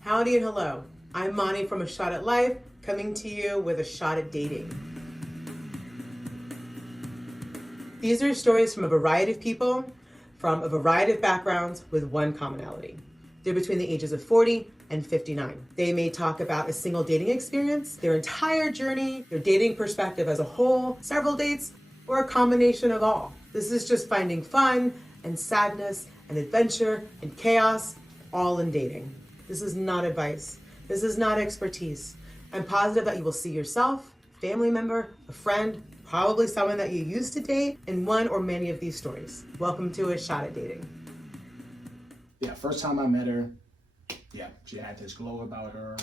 Howdy and hello. I'm Moni from A Shot at Life, coming to you with a shot at dating. These are stories from a variety of people, from a variety of backgrounds, with one commonality. They're between the ages of 40 and 59. They may talk about a single dating experience, their entire journey, their dating perspective as a whole, several dates, or a combination of all. This is just finding fun and sadness and adventure and chaos, all in dating. This is not advice. This is not expertise. I'm positive that you will see yourself, family member, a friend, probably someone that you used to date in one or many of these stories. Welcome to A Shot at Dating. Yeah, first time I met her, she had this glow about her,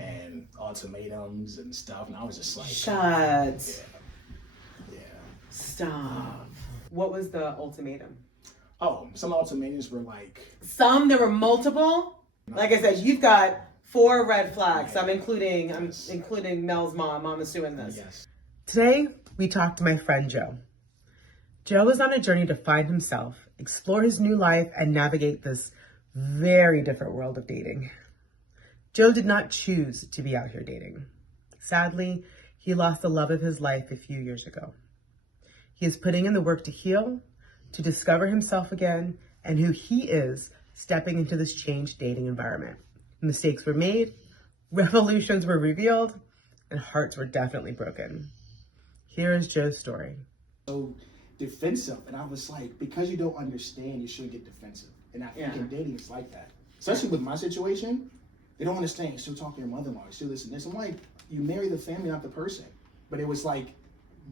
and ultimatums and stuff, and I was just like... Shots. Yeah. Stop. What was the ultimatum? Oh, some ultimatums were like... There were multiple? Like I said, you've got 4 red flags. I'm including Mel's mom. Mom is doing this. Yes. Today, we talked to my friend Joe. Joe is on a journey to find himself, explore his new life, and navigate this very different world of dating. Joe did not choose to be out here dating. Sadly, he lost the love of his life a few years ago. He is putting in the work to heal, to discover himself again, and who he is stepping into this changed dating environment. Mistakes were made, revolutions were revealed, and hearts were definitely broken. Here is Joe's story. So defensive, and I was like, because you don't understand, you shouldn't get defensive. And I think in dating, it's like that. Especially with my situation, they don't understand. You're still talking to your mother-in-law, you're still this and this. I'm like, you marry the family, not the person. But it was like,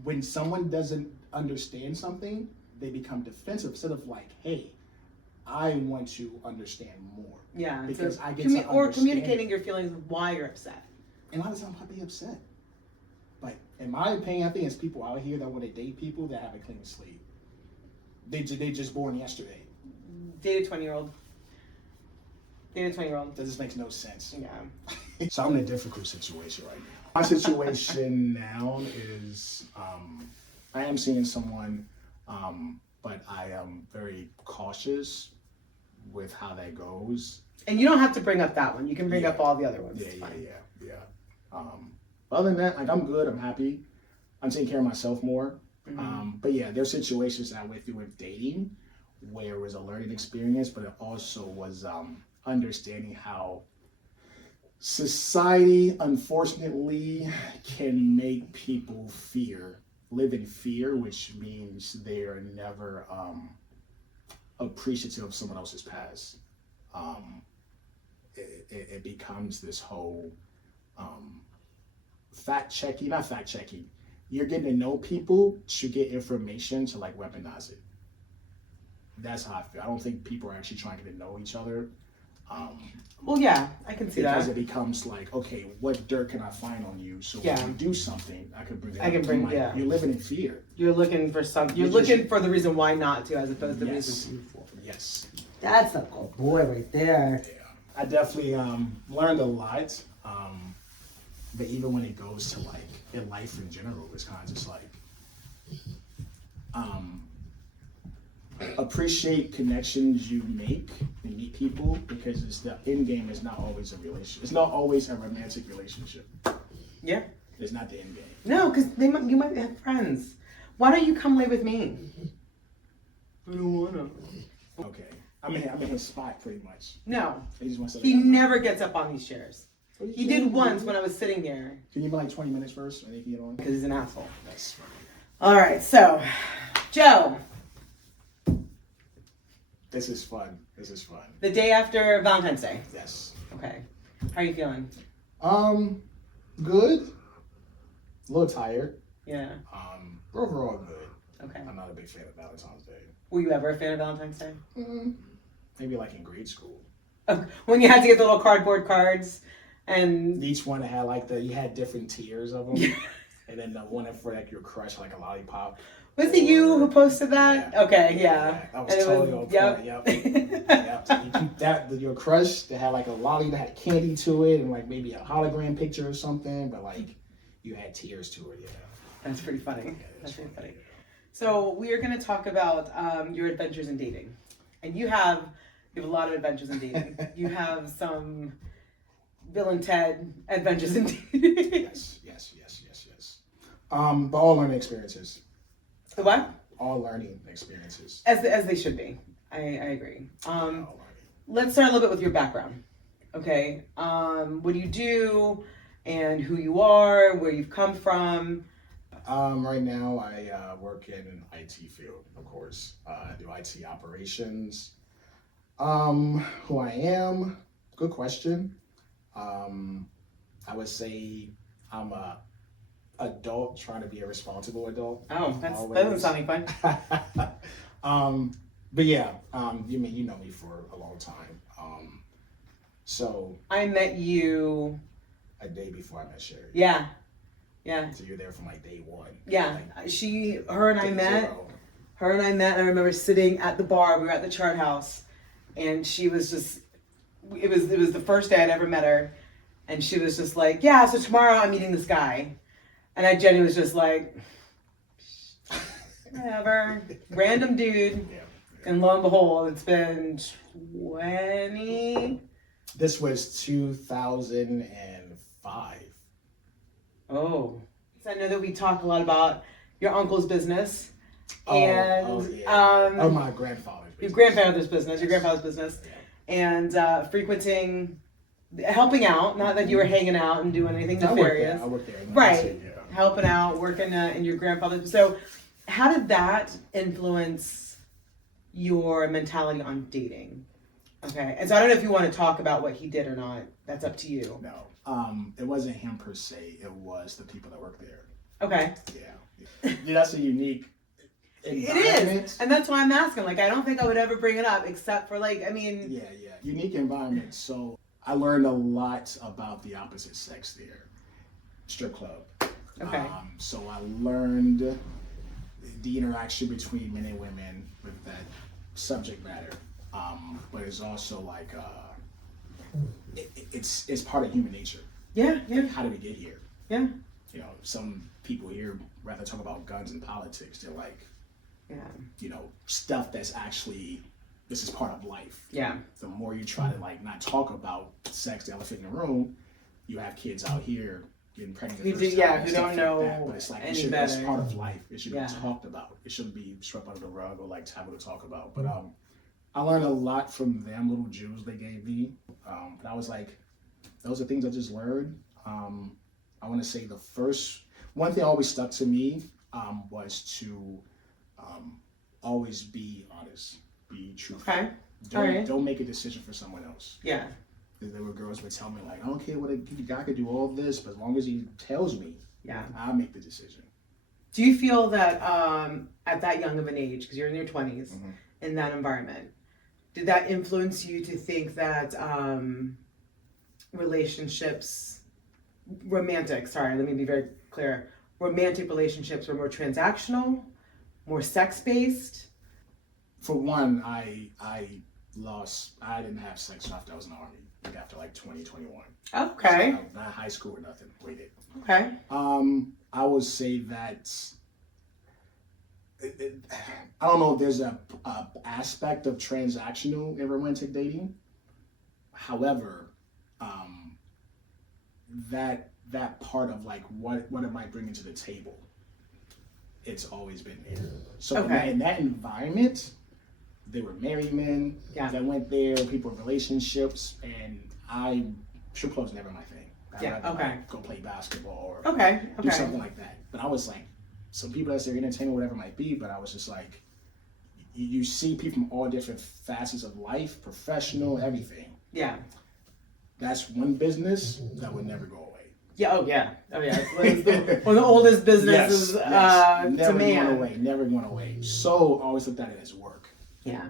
when someone doesn't understand something, they become defensive instead of like, hey, I want to understand more. Yeah, because so I get to understand. Or communicating your feelings of why you're upset. And a lot of times I'll be upset. But in my opinion, I think it's people out here that want to date people that have a clean slate. They just born yesterday. Date a 20-year-old. That just makes no sense. Yeah. So I'm in a difficult situation right now. My situation now is I am seeing someone, but I am very cautious with how that goes. And you don't have to bring up that one. You can bring up all the other ones. Yeah. Other than that, like, I'm good. I'm happy. I'm taking care of myself more. But yeah, there's situations that I went through with dating where it was a learning experience, but it also was understanding how society, unfortunately, can make people live in fear, which means they are never appreciative of someone else's past. It becomes this whole not fact checking. You're getting to know people to get information to like weaponize it. That's how I feel. I don't think people are actually trying to get to know each other. Well, yeah, I can see that. Because it becomes like, okay, what dirt can I find on you? So when you do something, I can bring it up. You're living in fear. You're looking for something. You're looking for the reason why not to, as opposed to the reason to for. Yes. That's a good boy right there. Yeah. I definitely learned a lot. But even when it goes to like in life in general, it's kind of just like appreciate connections you make and meet people, because it's the end game is not always a relationship. It's not always a romantic relationship. Yeah. It's not the end game. No, because you might have friends. Why don't you come lay with me? I don't wanna. Okay. I'm in his spot pretty much. No. He never gets up on these chairs. He did once when I was sitting here. Can you give like 20 minutes first and then you get on? Because he's an asshole. That's funny. All right, so, Joe. This is fun. The day after Valentine's Day. Yes. Okay. How are you feeling? Good. A little tired. Yeah. Overall good. Okay. I'm not a big fan of Valentine's Day. Were you ever a fan of Valentine's Day? Maybe like in grade school. When you had to get the little cardboard cards and... Each one had like you had different tiers of them. And then the one for like your crush, like a lollipop. Was it you who posted that? Yeah. Okay, yeah. That was totally on point. Yep. So you keep that, your crush, that had like a lolly that had candy to it and like maybe a hologram picture or something, but like you had tiers to it, That's pretty funny. That's pretty funny. So we are going to talk about your adventures in dating. And you have You have a lot of adventures in dating. You have some Bill and Ted adventures in dating. Yes. But all learning experiences. The what? All learning experiences. As they should be. I agree. Let's start a little bit with your background. Okay. What do you do and who you are, where you've come from? Right now I work in an IT field, of course. I do IT operations. Who I am? Good question. I would say I'm a adult trying to be a responsible adult. Oh, that doesn't sound like fun. But yeah, you know me for a long time. So I met you a day before I met Sherry. Yeah. So you're there from like day one. Yeah. Like, her and I met. Her and I met. And I remember sitting at the bar. We were at the Chart House, and she was just. It was the first day I'd ever met her, and she was just like, "Yeah, so tomorrow I'm meeting this guy," and Jenny was just like, "Whatever, random dude." Yeah. And lo and behold, it's been 20. This was 2005. Oh. So I know that we talk a lot about your uncle's business. My grandfather's business. Your grandfather's business. Yeah. And helping out. Not that you were hanging out and doing anything nefarious. I worked there. Right. Helping out, working in your grandfather's. So how did that influence your mentality on dating? Okay. And so I don't know if you want to talk about what he did or not. That's up to you. No. It wasn't him per se. It was the people that work there. Okay. Yeah. That's a unique environment. It is. And that's why I'm asking. Like, I don't think I would ever bring it up except for Yeah. Unique environment. So I learned a lot about the opposite sex there. Strip club. Okay. So I learned the interaction between men and women with that subject matter. But it's also like it's part of human nature. Yeah. How did we get here? Yeah. Some people here rather talk about guns and politics. They're like, yeah. Stuff that's actually, this is part of life. Yeah. The more you try to not talk about sex, the elephant in the room, you have kids out here getting pregnant. Who don't know but it's like any better. It's part of life. It should Yeah. be talked about. It shouldn't be swept under the rug or taboo to talk about. But I learned a lot from them little Jews they gave me. But I was like, those are things I just learned. I want to say the first one thing always stuck to me was to always be honest, be truthful. Okay. Don't make a decision for someone else. Yeah. There were girls who would tell me I don't care what a guy could do all this, but as long as he tells me, I'll make the decision. Do you feel that at that young of an age, because you're in your 20s, in that environment, did that influence you to think that romantic relationships were more transactional, more sex-based? For one, I didn't have sex after I was in the Army, after 2021. Okay. So not high school or nothing, waited. Okay. I would say that, I don't know if there's a aspect of transactional in romantic dating. However, that part of what am I bringing to the table, it's always been there. So in that environment, there were married men that went there, people in relationships, and strip club's never my thing. I'd rather go play basketball or do something like that. But I was like, some people that's their entertainment, whatever it might be, but I was just like, you see people from all different facets of life, professional, everything. Yeah. That's one business that would never go away. Yeah. Oh yeah. It's one of the oldest businesses never to man. Never going away. So I always looked at it as work. Yeah.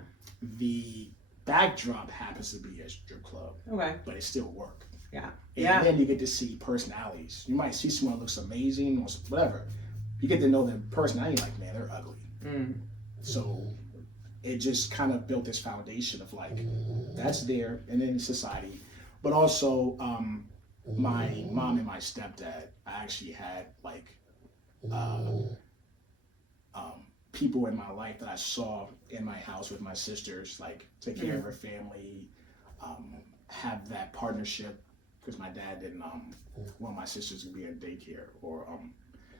The backdrop happens to be a strip club. Okay. But it's still work. Yeah. And then you get to see personalities. You might see someone who looks amazing or whatever. You get to know their personality, man, they're ugly. So it just kind of built this foundation of that's there, and then society. But also, my mom and my stepdad, I actually had people in my life that I saw in my house with my sisters, like take care of her family, have that partnership, because my dad didn't want my sisters to be in daycare, or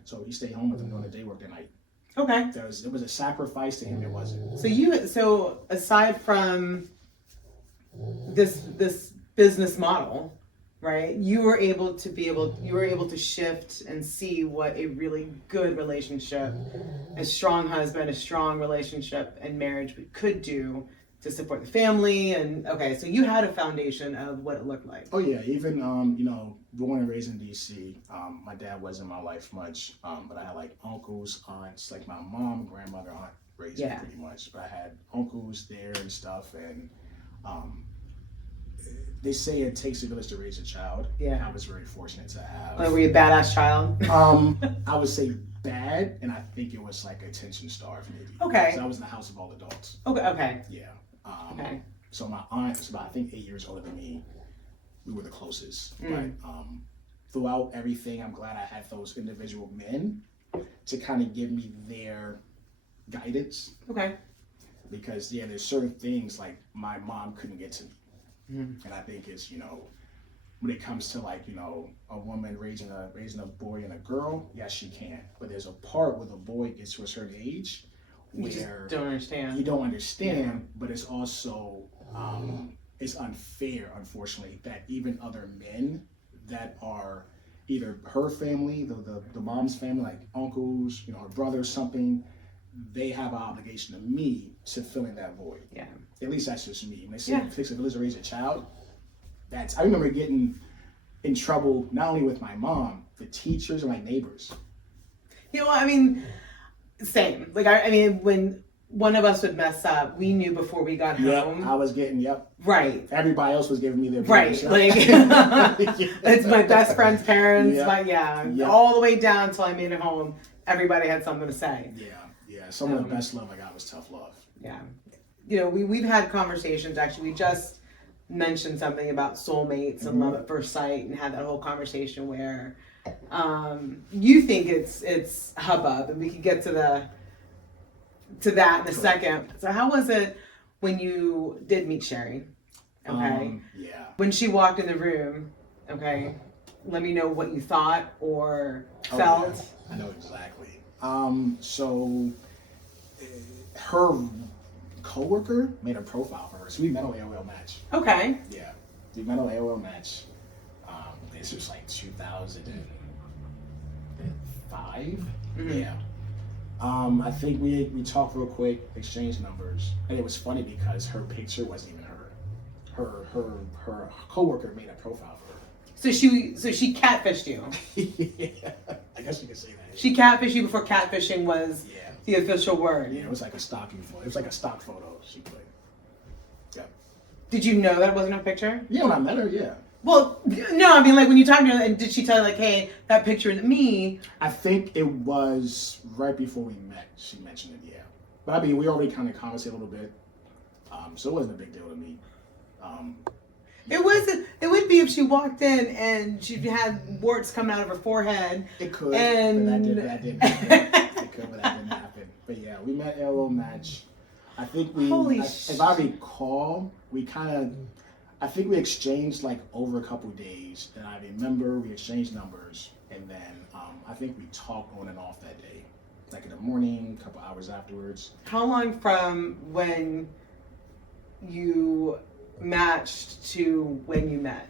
so he stayed home with them doing the day work that night. Okay. It was a sacrifice to him. It wasn't. So aside from this business model, right? You were able to shift and see what a really good relationship, a strong husband, a strong relationship and marriage could do to support the family. And okay, so you had a foundation of what it looked like. Oh yeah, even born and raised in DC, my dad wasn't in my life much, but I had like uncles, aunts, like my mom, grandmother, aunt raised me pretty much. But I had uncles there and stuff, and they say it takes a village to raise a child. Yeah, I was very fortunate to have. Like, were you a badass child? I would say bad, and I think it was like attention starved maybe. Okay. So I was in the house of all adults. Okay. Yeah. Okay. So my aunt was about, I think, 8 years older than me. We were the closest. But throughout everything, I'm glad I had those individual men to kind of give me their guidance. Okay. Because there's certain things like my mom couldn't get to me. And I think it's, when it comes to like, a woman raising a boy and a girl, yes, she can. But there's a part where the boy gets to a certain age where you just don't understand. You don't understand, but it's also it's unfair, unfortunately, that even other men that are either her family, the mom's family, like uncles, her brothers, something, they have an obligation to me to fill in that void. Yeah. At least that's just me. When they say it takes a village to raise a child, I remember getting in trouble not only with my mom, the teachers and my neighbors. Same. Like when one of us would mess up, we knew before we got home. I was getting right. Everybody else was giving me their right. Like it's my best friend's parents. All the way down until I made it home. Everybody had something to say. Yeah. Some of the best love I got was tough love. Yeah. We've had conversations. Actually, we just mentioned something about soulmates and love at first sight, and had that whole conversation where you think it's hubbub, and we could get to that in a second. So how was it when you did meet Sherry? Okay. When she walked in the room, okay, let me know what you thought or felt. Yeah. I know exactly. So her coworker made a profile for her, so we met on AOL Match. Okay. Yeah, we met on AOL Match. This was like 2005. Yeah. I think we talked real quick, exchanged numbers, and it was funny because her picture wasn't even her. Her coworker made a profile for her. So she catfished you. Yeah, I guess you could say that. She catfished you before catfishing was the official word. Yeah, it was like a stocking photo. It was like a stock photo she put. Yeah. Did you know that wasn't her picture? Yeah, when I met her, yeah. Well, no, I mean, like when you talked to her, and did she tell you like, hey, that picture of me? I think it was right before we met. She mentioned it, yeah. But I mean, we already kind of conversated a little bit, so it wasn't a big deal to me. It wasn't. It would be if she walked in and she had warts coming out of her forehead. It could, and but that didn't happen. It could, but that didn't happen. But yeah, we met at AOL Match. I think if I recall, I think we exchanged like over a couple days, and I remember we exchanged numbers, and then I think we talked on and off that day, like in the morning, a couple hours afterwards. How long from when you matched to when you met?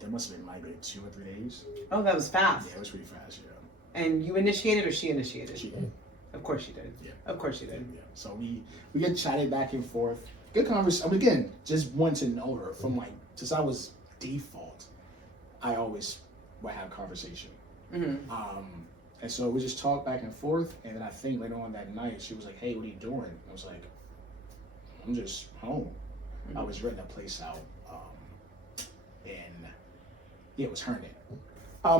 That must have been maybe 2 or 3 days. Oh, that was fast. Yeah, it was pretty fast, yeah. And you initiated or she initiated? She did. Of course she did. Yeah. Of course she did. Yeah. So we get chatted back and forth. Good conversation. I mean, again, just wanting to know her from like, since I was default, I always would have conversation. Mm-hmm. And so we just talked back and forth, and then I think later on that night, she was like, hey, what are you doing? I was like, I'm just home. Mm-hmm. I was renting a place out, and it was her name.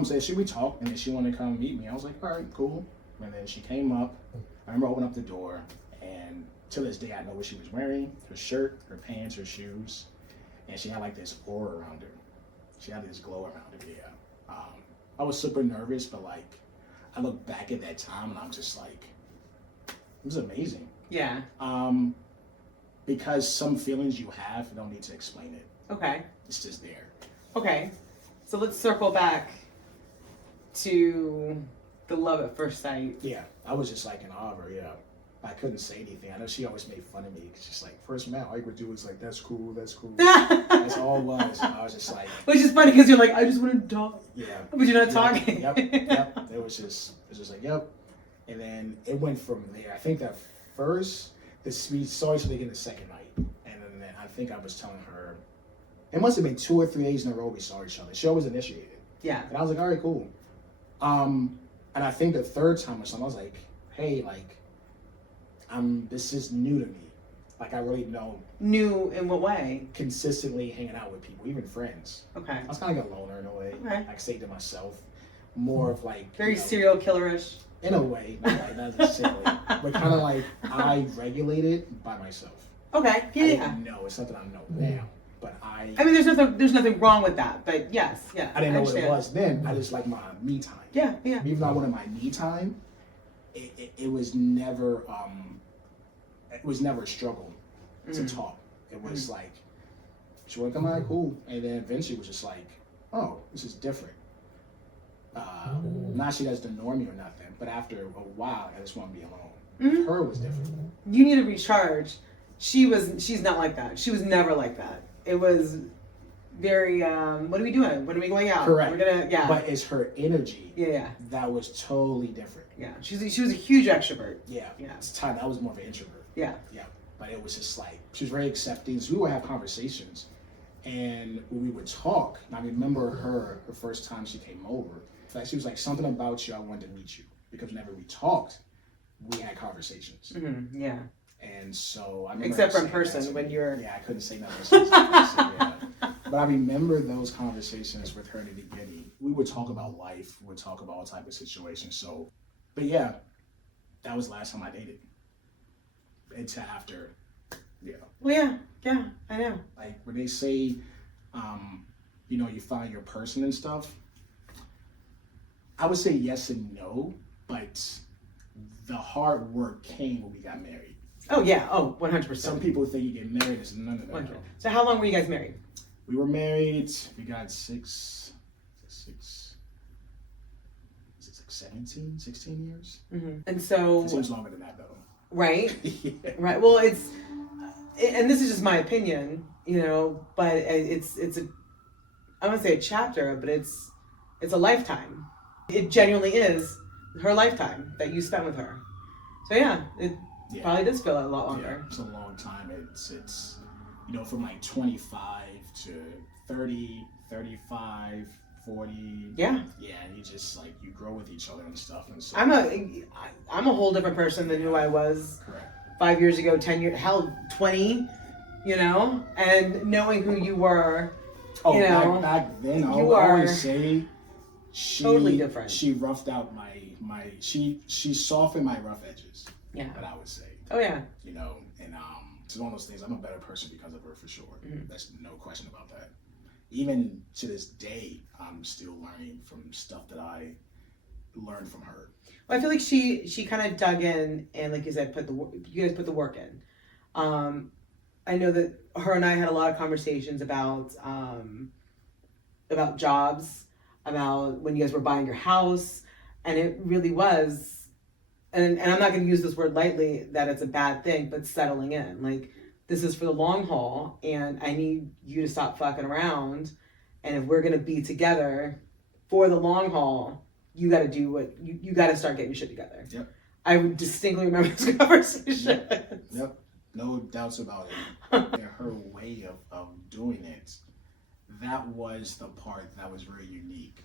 So we talked, and then she wanted to come meet me. I was like, all right, cool. And then she came up. I remember opening up the door, and to this day, I know what she was wearing: her shirt, her pants, her shoes, and she had like this aura around her. She had this glow around her. Yeah. I was super nervous, but like, I look back at that time and I'm just like, it was amazing. Yeah. Because some feelings you have, you don't need to explain it. Okay. It's just there. Okay. So let's circle back to the love at first sight. Yeah, I was just like in awe of her, yeah. I couldn't say anything. I know she always made fun of me. It's just like, first man, all you would do was like, that's cool. That's all it was. And I was just like. Which is funny because you're like, I just want to talk. Yeah. But you're not talking. Yep. It was just like, yep. And then it went from there. I think that first, we saw each other again the second night. And then I think I was telling her, it must have been 2 or 3 days in a row we saw each other. She always initiated. Yeah. And I was like, all right, cool. And I think the third time or something, I was like, hey, like, this is new to me. Like, I really know. New in what way? Consistently hanging out with people, even friends. Okay. I was kind of like a loner in a way. Okay. Like, stayed to myself. More of like. Very serial killer-ish. In a way, not necessarily. But kind of like, I regulated by myself. Okay. Yeah. I didn't know. It's something I know now. But I mean, there's nothing wrong with that. But yes, yeah. I didn't know what it was then. I just like my me time. Yeah. Even though I wanted my me time, it was never a struggle to talk. It was like, she would come out, cool. And then eventually it was just like, oh, this is different. Not she doesn't ignore me or nothing, but after a while, I just want to be alone. Her was different. You need to recharge. She's not like that. She was never like that. It was very, what are we doing? When are we going out? Correct. We're gonna, yeah. But it's her energy. Yeah. That was totally different. Yeah. She was a huge extrovert. Yeah. Yeah. It's time I was more of an introvert. Yeah. Yeah. But it was just like, she was very accepting. So we would have conversations. And when we would talk, and I remember her first time she came over, like she was like, something about you, I wanted to meet you. Because whenever we talked, we had conversations. Mm-hmm. Yeah. And so I remember. Except for in person when you're. Yeah, I couldn't say nothing. Yeah. But I remember those conversations with her in the beginning. We would talk about life. We would talk about all type of situations. So, but yeah, that was the last time I dated. Until after, yeah. Well, yeah, I know. Like when they say, you find your person and stuff, I would say yes and no, but the hard work came when we got married. Oh, yeah. Oh, 100%. Some people think you get married, it's none of that. So how long were you guys married? We were married, we got 16 years? Mm-hmm. And so... It seems longer than that, though. Right? Yeah. Right. Well, and this is just my opinion, but it's I wouldn't say a chapter, but it's a lifetime. It genuinely is her lifetime that you spent with her. So yeah, it probably does feel a lot longer. Yeah, it's a long time. It's from like 25 to 30, 35, 40. Yeah. Yeah, and you just like, you grow with each other and stuff. And so I'm a whole different person than who I was. Correct. 5 years ago, 10 years, hell, 20, and knowing who you were. Back then, I always say she totally different. She roughed out she softened my rough edges. Yeah. That I would say. Oh yeah. And it's one of those things. I'm a better person because of her for sure. Mm-hmm. There's no question about that. Even to this day, I'm still learning from stuff that I learned from her. Well, I feel like she kind of dug in and, like you said, you guys put the work in. I know that her and I had a lot of conversations about jobs, about when you guys were buying your house, and it really was, and I'm not going to use this word lightly that it's a bad thing, but settling in. Like, this is for the long haul, and I need you to stop fucking around, and if we're going to be together for the long haul, you got to do what you got to start getting your shit together. Yep. I distinctly remember this conversation. Yep. No doubts about it. Her way of doing it, that was the part that was very unique.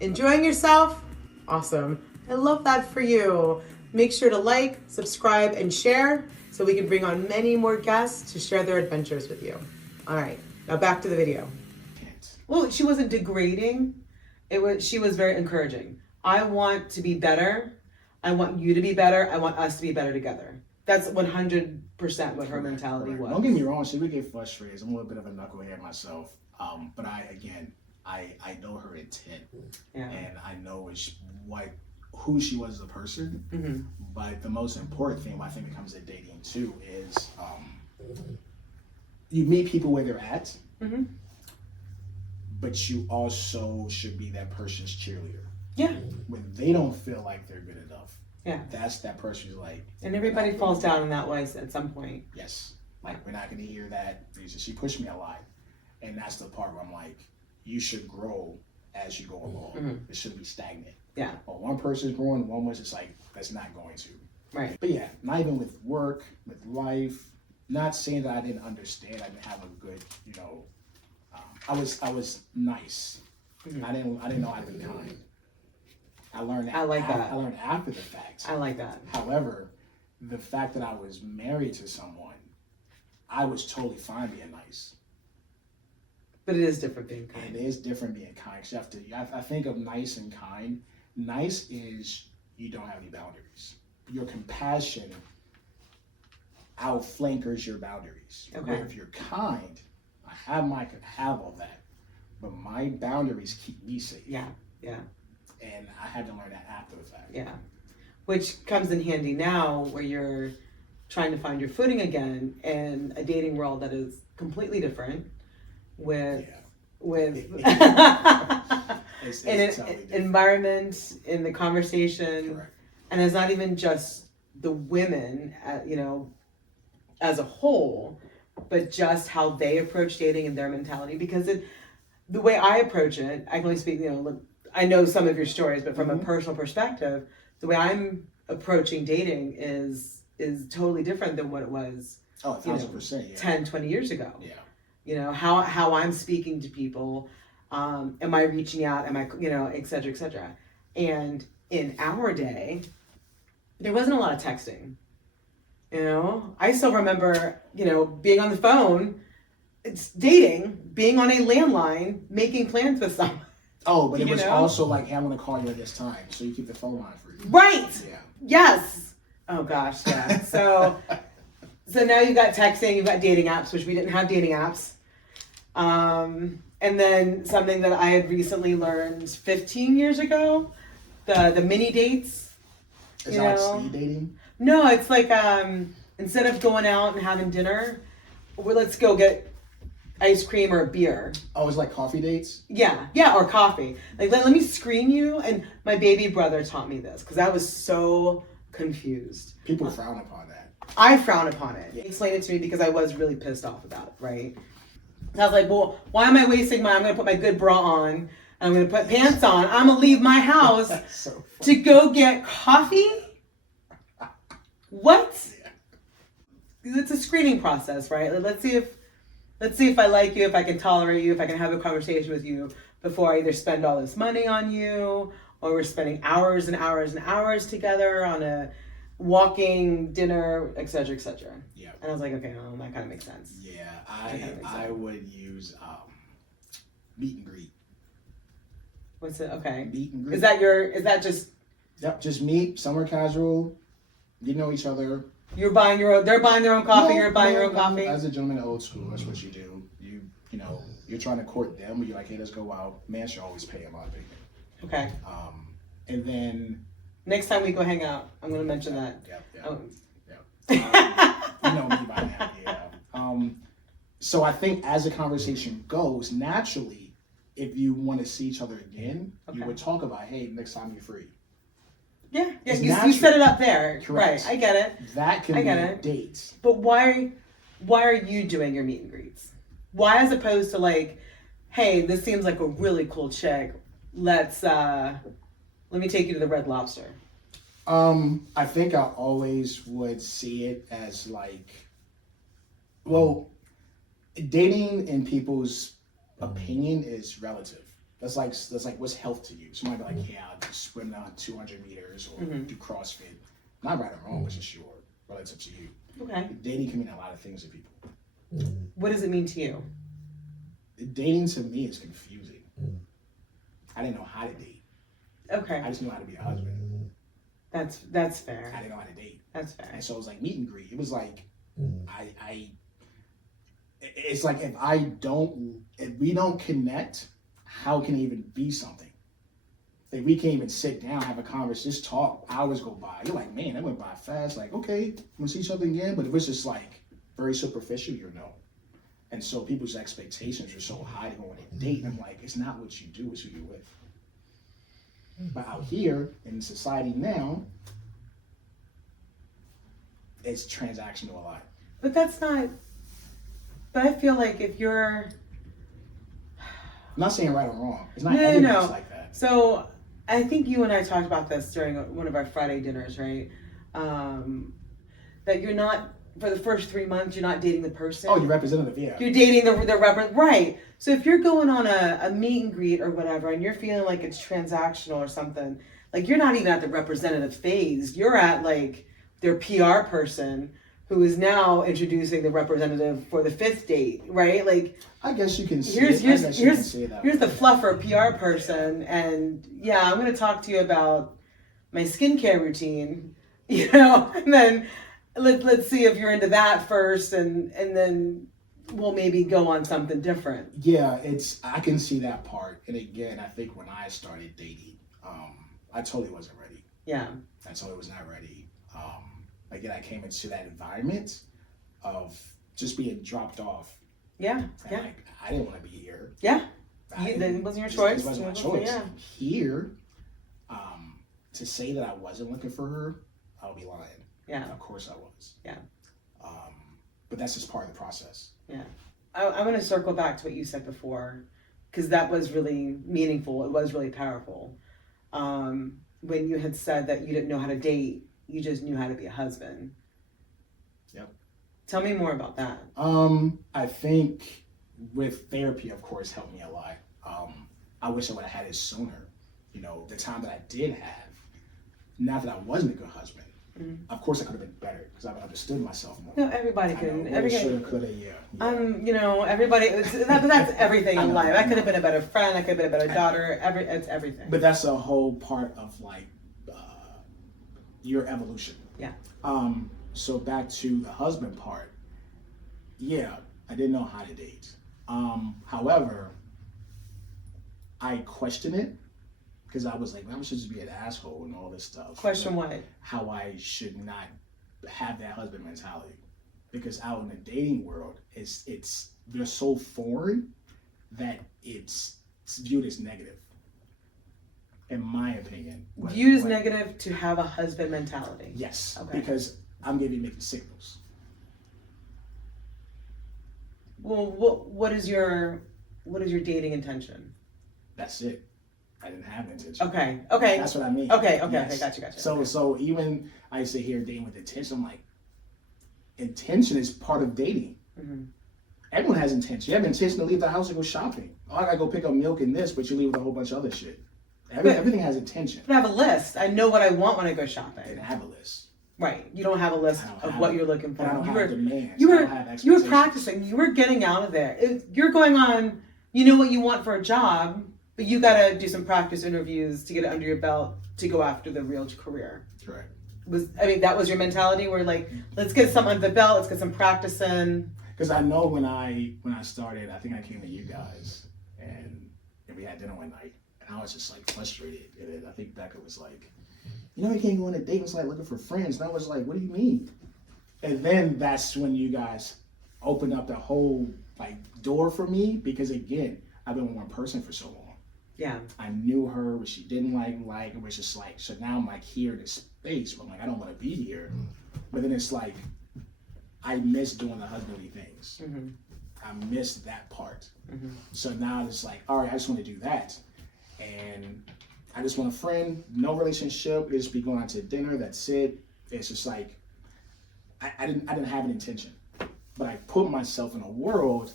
Enjoying yourself? Awesome. I love that for you. Make sure to like, subscribe, and share so we can bring on many more guests to share their adventures with you. All right, now back to the video. Well, she wasn't degrading. She was very encouraging. I want to be better. I want you to be better. I want us to be better together. That's 100% what her mentality was. Don't get me wrong, she would get frustrated. I'm a little bit of a knucklehead myself. But I know her intent. Yeah. And I know what who she was as a person. Mm-hmm. But the most important thing I think when it comes to dating too is you meet people where they're at, mm-hmm. but you also should be that person's cheerleader. Yeah. When they don't feel like they're good enough, yeah, that's that person who's like. And everybody falls down in that way at some point. Yes. Like, we're not going to hear that. She pushed me a lot. And that's the part where I'm like, you should grow as you go along. Mm-hmm. It shouldn't be stagnant. Yeah. Well, one person's growing, one was just like, that's not going to. Right. But yeah, not even with work, with life. Not saying that I didn't understand. I didn't have a good, I was nice. Mm-hmm. I didn't know how to be kind. I learned that. I like that. I learned after the fact. I like that. However, the fact that I was married to someone, I was totally fine being nice. But it is different being kind. It is different being kind. You have to. I think of nice and kind. Nice is you don't have any boundaries. Your compassion outflankers your boundaries. Okay. Where if you're kind, I have all that, but my boundaries keep me safe. Yeah. Yeah. And I had to learn that after the fact. Yeah. Which comes in handy now where you're trying to find your footing again in a dating world that is completely different with it's in an totally different. environment, in the conversation. Correct. And it's not even just the women, as a whole, but just how they approach dating and their mentality. Because the way I approach it, I can only speak, I know some of your stories, but from a personal perspective, the way I'm approaching dating is totally different than what it was 1,000%, yeah. 10, 20 years ago. Yeah. How I'm speaking to people, am I reaching out, am I, et cetera, et cetera. And in our day, there wasn't a lot of texting. I still remember, being on the phone, it's dating, being on a landline, making plans with someone. Oh, but it was also like, hey, I'm going to call you at this time, so you keep the phone line free. Right. Yeah. Yes. Oh gosh, yeah. So now you've got texting, you've got dating apps, which we didn't have dating apps. And then something that I had recently learned 15 years ago, the mini dates. Is that like speed dating? No, it's like instead of going out and having dinner, let's go get ice cream or a beer. Oh, it's like coffee dates? Yeah, or coffee. Like, let me screen you. And my baby brother taught me this because I was so confused. People frown upon that. I frown upon it. Yeah. He explained it to me because I was really pissed off about it, right? I was like, well, why am I wasting I'm going to put my good bra on, and I'm going to put pants on. I'm going to leave my house to go get coffee? What? Yeah. It's a screening process, right? Let's see if I like you, if I can tolerate you, if I can have a conversation with you before I either spend all this money on you, or we're spending hours and hours and hours together on a walking, dinner, etc., etc. Yeah. And I was like, okay, well, that kind of makes sense. Yeah, I would use meet and greet. What's it? Okay. Meet and greet. Is that just? Yep, just meet, somewhere casual, get to know each other. They're buying their own coffee, you're buying your own coffee? As a gentleman, old school, that's what you do. You're trying to court them, but you're like, hey, let's go out. Man should always pay, in my opinion. Okay. And then... Next time we go hang out, I'm going to mention that. Yep. You know me by now, yeah. So I think as the conversation goes, naturally, if you want to see each other again, you would talk about, hey, next time you're free. Yeah, you set it up there. Correct. Right, I get it. That can be dates. But why are you doing your meet and greets? Why, as opposed to like, hey, this seems like a really cool chick. Let me take you to the Red Lobster. I think I always would see it as like, well, dating in people's opinion is relative. That's like what's health to you. Somebody be like, yeah, I'll just swim down 200 meters or do CrossFit. Not right or wrong, it's just your relative to you. Okay. Dating can mean a lot of things to people. What does it mean to you? Dating to me is confusing. I didn't know how to date. Okay. I just knew how to be a husband. That's fair. I didn't know how to date. That's fair. And so it was like meet and greet. It was like, it's like if we don't connect, how can it even be something? Like, we can't even sit down, have a conversation, just talk. Hours go by. You're like, man, that went by fast. Like, okay, we'll see each other again. But if it's just like very superficial, you're no. And so people's expectations are so high to go on a date. And I'm like, it's not what you do, it's who you're with. But out here in society now, it's transactional a lot. But that's not. But I feel like if you're. I'm not saying right or wrong. It's not everybody's like that. So I think you and I talked about this during one of our Friday dinners, right? That you're not, for the first 3 months, you're not dating the person. Oh, you're representative, yeah. You're dating the right. So if you're going on a meet and greet or whatever, and you're feeling like it's transactional or something, like you're not even at the representative phase. You're at like their PR person who is now introducing the representative for the 5th date, right? Like, I guess you can say here's that. Here's the fluffer PR person, and yeah, I'm going to talk to you about my skincare routine, and then let's see if you're into that first, and then we'll maybe go on something different. Yeah, I can see that part. And again, I think when I started dating, I totally wasn't ready. Yeah. I totally was not ready. Again, I came into that environment of just being dropped off. Yeah. And like, I didn't want to be here. Yeah. It wasn't your choice. It wasn't my choice. Yeah. Here, to say that I wasn't looking for her, I would be lying. Yeah. Of course I was. Yeah. But that's just part of the process. Yeah. I'm going to circle back to what you said before, because that was really meaningful. It was really powerful. When you had said that you didn't know how to date, you just knew how to be a husband. Yep. Tell me more about that. I think with therapy, of course, helped me a lot. I wish I would have had it sooner. The time that I did have, not that I wasn't a good husband. Mm-hmm. Of course, I could have been better because I understood myself more. No, everybody can. Shoulda, coulda, yeah. Everybody. That's everything in life. I could have been a better friend. I could have been a better daughter. It's everything. But that's a whole part of like your evolution. Yeah. So back to the husband part. Yeah, I didn't know how to date. However, I question it because I was like, I should just be an asshole and all this stuff. Question what? How I should not have that husband mentality. Because out in the dating world, they're so foreign that it's viewed as negative. In my opinion. Viewed as negative to have a husband mentality. Yes. Okay. Because I'm giving mixed signals. Well, what is your dating intention? That's it. I didn't have an intention. Okay. That's what I mean. Okay, yes. Gotcha. So even I sit here dating with intention, I'm like, intention is part of dating. Mm-hmm. Everyone has intention. You have intention to leave the house and go shopping. Oh, I gotta go pick up milk and this, but you leave with a whole bunch of other shit. Everything has intention. But I have a list. I know what I want when I go shopping. I didn't have a list. Right. You don't have a list of what you're looking for. I don't have demands. You were practicing. You were getting out of there. You're going on, you know what you want for a job, but you got to do some practice interviews to get it under your belt to go after the real career. Correct. That was your mentality where like, let's get something under the belt, let's get some practice in. Because I know when I started, I think I came to you guys and we had dinner one night and I was just like frustrated. And I think Becca was like, you can't go on a date. It's like looking for friends. And I was like, what do you mean? And then that's when you guys opened up the whole like door for me because again, I've been with one person for so long. Yeah. I knew her, what she didn't like, it was just like, so now I'm like here in this space, but I'm like, I don't want to be here. But then it's like, I miss doing the husbandly things. Mm-hmm. I miss that part. Mm-hmm. So now it's like, all right, I just want to do that. And I just want a friend, no relationship, just be going out to dinner, that's it. It's just like, I didn't have an intention. But I put myself in a world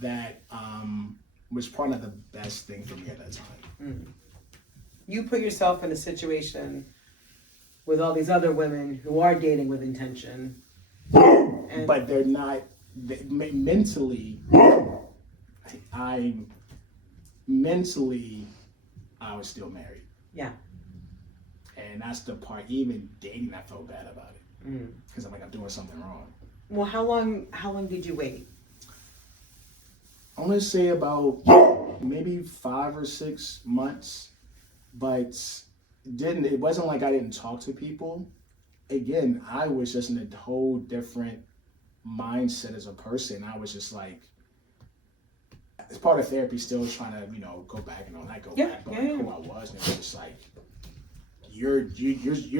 that was probably not the best thing for me at that time. Mm. You put yourself in a situation with all these other women who are dating with intention. But they're not, mentally, I was still married. Yeah. And that's the part, even dating, I felt bad about it. Because I'm like, I'm doing something wrong. Well, how long did you wait? I want to say about maybe 5 or 6 months. but it wasn't like I didn't talk to people. Again, I was just in a whole different mindset as a person. I was just like, as part of therapy, still trying to, go back and all that, back, but who I was, and it was just like, you're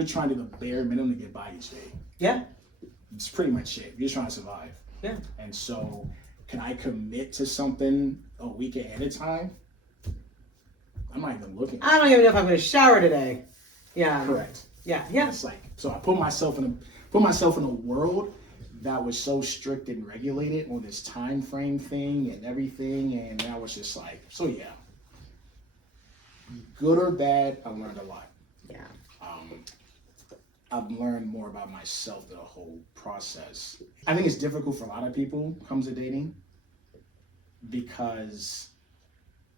trying to do the bare minimum to get by each day. Yeah. It's pretty much it. You're trying to survive. Yeah. And so, can I commit to something a week ahead of time? I'm not even looking. I don't even know if I'm going to shower today. Yeah. Correct. Yeah. It's like, so I put myself in a world that was so strict and regulated on this time frame thing and everything, and I was just like, so yeah. Good or bad, I learned a lot. Yeah. I've learned more about myself through the whole process. I think it's difficult for a lot of people when it comes to dating, because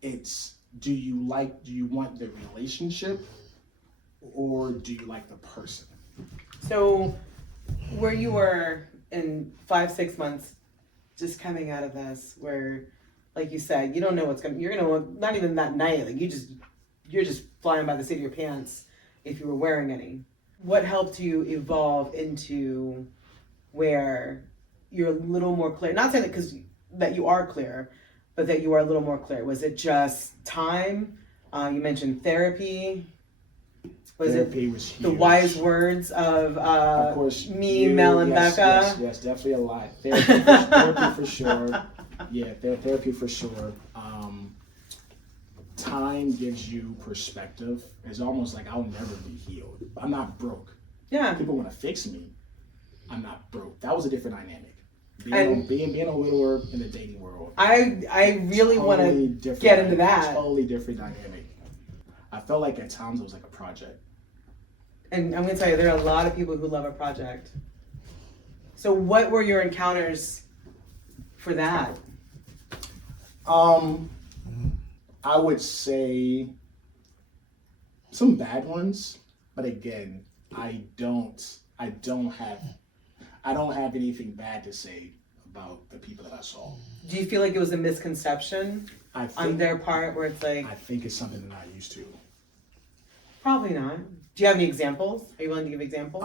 it's, do you want the relationship or do you like the person? So where you were in 5-6 months just coming out of this, where like you said, you don't know you're gonna not even that night, like you're just flying by the seat of your pants if you were wearing any. What helped you evolve into where you're a little more clear? Not saying that you are clear, but that you are a little more clear. Was it just time? You mentioned therapy. Therapy was huge. The wise words of course, me, Mel, and Becca? Yes, definitely a lot. Therapy for sure. Yeah, therapy for sure. Time gives you perspective. It's almost like I'll never be healed. I'm not broke. Yeah. People want to fix me. I'm not broke. That was a different dynamic. Being a widower in the dating world. I really want to get into that. Totally different dynamic. I felt like at times it was like a project. And I'm going to tell you, there are a lot of people who love a project. So what were your encounters for that? I would say some bad ones, but again, I don't have anything bad to say about the people that I saw. Do you feel like it was a misconception on their part, where it's like? I think it's something they're not used to. Probably not. Do you have any examples? Are you willing to give examples?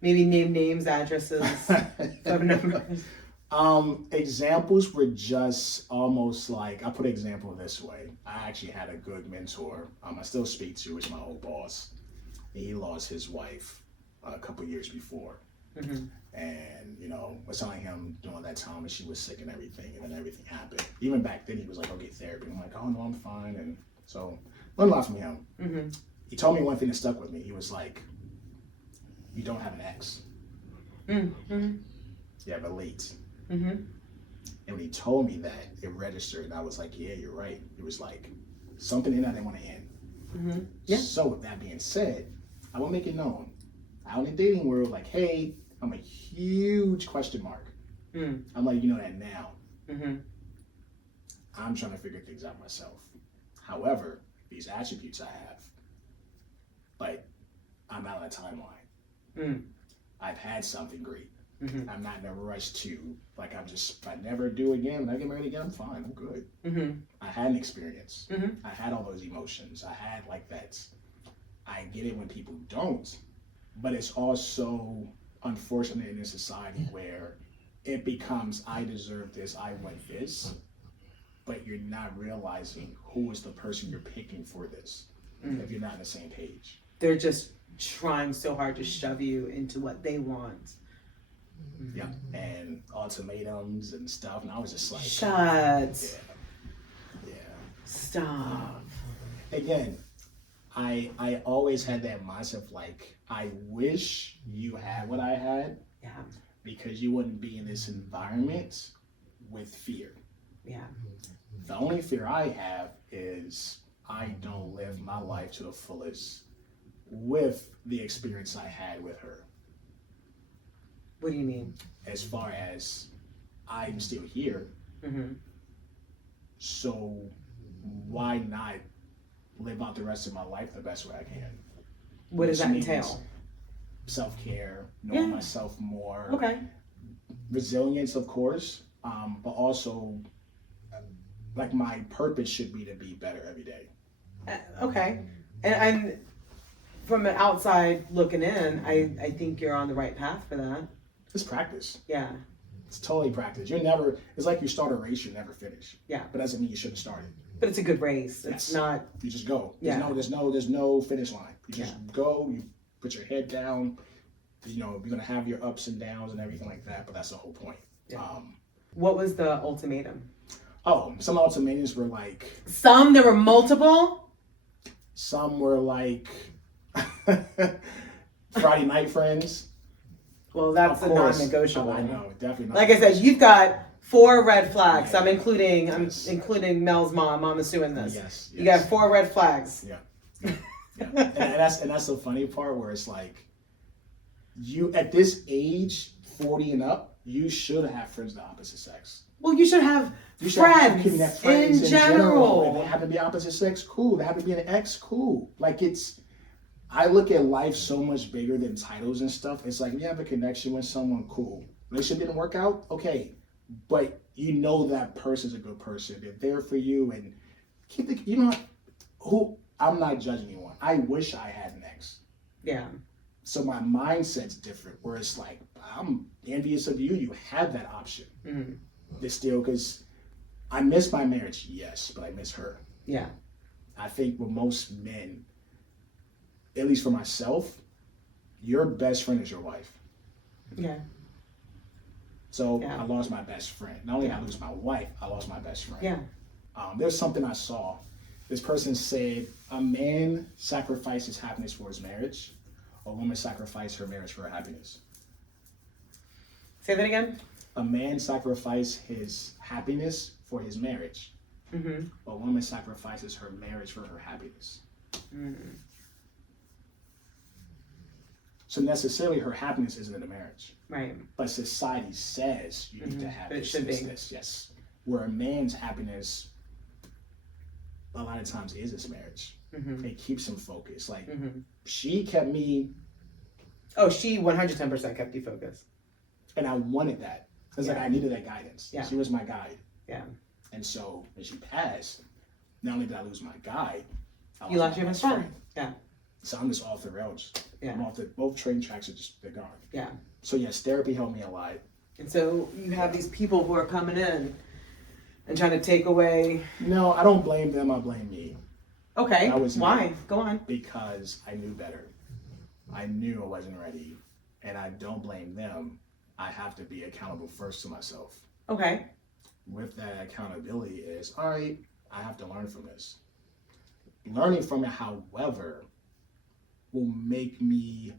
Maybe name names, addresses, phone numbers. Examples were just almost like, I put an example this way. I actually had a good mentor. I still speak to, which is my old boss. He lost his wife a couple years before. Mm-hmm. And, was telling him during that time that she was sick and everything, and then everything happened. Even back then, he was like, "I'll get therapy." I'm like, "Oh no, I'm fine." And so, learned a lot from him. Mm-hmm. He told me one thing that stuck with me. He was like, "You don't have an ex. Mm-hmm. You have a late." Mm-hmm. And when he told me that, it registered, and I was like, "Yeah, you're right." It was like something in that I didn't want to end. Mm-hmm. Yeah. So with that being said, I will make it known out in the dating world, like, hey, I'm a huge question mark. I'm like, you know that now. Mm-hmm. I'm trying to figure things out myself. However, these attributes I have, but I'm out on a timeline. I've had something great. Mm-hmm. I'm not in a rush to, like, if I never do again, when I get married again, I'm fine, I'm good. Mm-hmm. I had an experience. Mm-hmm. I had all those emotions. I had like that. I get it when people don't, but it's also unfortunate in a society where it becomes, I deserve this, I want this, but you're not realizing who is the person you're picking for this if you're not on the same page. They're just trying so hard to shove you into what they want. Yeah, and ultimatums and stuff, and I was just like, shut. Yeah. Stop. Again, I always had that mindset of like, I wish you had what I had. Yeah. Because you wouldn't be in this environment with fear. Yeah. The only fear I have is I don't live my life to the fullest with the experience I had with her. What do you mean? As far as I'm still here, so why not live out the rest of my life the best way I can? What does that entail? Self-care, knowing myself more. Okay. Resilience, of course, but also, like, my purpose should be to be better every day. Okay. And from an outside looking in, I think you're on the right path for that. It's practice. Yeah. It's totally practice. It's like you start a race, you never finish. Yeah. But doesn't mean you shouldn't start it. But it's a good race. Yes. It's not. You just go. Yeah. There's no finish line. You just go, you put your head down. You're going to have your ups and downs and everything like that, but that's the whole point. Yeah. What was the ultimatum? Oh, some ultimatums were like... There were multiple? Some were like Friday night friends. Well, that's a non-negotiable. I know, definitely not. Like I said, you've got 4 red flags. Yeah. I'm including Mel's mom. I'm assuming this. Yes. You got 4 red flags. Yeah. and that's the funny part where it's like, you at this age, 40 and up, you should have friends of the opposite sex. Well, you should have friends in general. If they happen to be opposite sex, cool. They happen to be an ex, cool. Like I look at life so much bigger than titles and stuff. It's like, you have a connection with someone, cool. Relationship didn't work out, okay. But you know that person's a good person. They're there for you, and I'm not judging anyone. I wish I had an ex. Yeah. So my mindset's different, where it's like, I'm envious of you. You have that option. Mm-hmm. It's still, because I miss my marriage, yes, but I miss her. Yeah. I think with most men, at least for myself, your best friend is your wife. Yeah. So I lost my best friend. Not only did I lose my wife, I lost my best friend. Yeah. There's something I saw. This person said, a man sacrifices happiness for his marriage. A woman sacrifices her marriage for her happiness. Say that again? A man sacrifices his happiness for his marriage. Mm-hmm. A woman sacrifices her marriage for her happiness. Mm-hmm. So necessarily her happiness isn't in a marriage. Right. But society says you need to have this. Yes. Where a man's happiness a lot of times is his marriage. Mm-hmm. It keeps him focused. Like, she kept me... Oh, she 110% kept you focused. And I wanted that. Because like, I needed that guidance. Yeah. She was my guide. Yeah. And so when she passed, not only did I lose my guide, you lost your best friend. Yeah. So I'm just off the rails. Yeah. I'm off both train tracks they're gone. Yeah. So yes, therapy helped me a lot. And so you have these people who are coming in and trying to take away. No, I don't blame them. I blame me. Okay. Why? Go on. Because I knew better. I knew I wasn't ready, and I don't blame them. I have to be accountable first to myself. Okay. With that accountability is, all right, I have to learn from this. Learning from it, however, will make me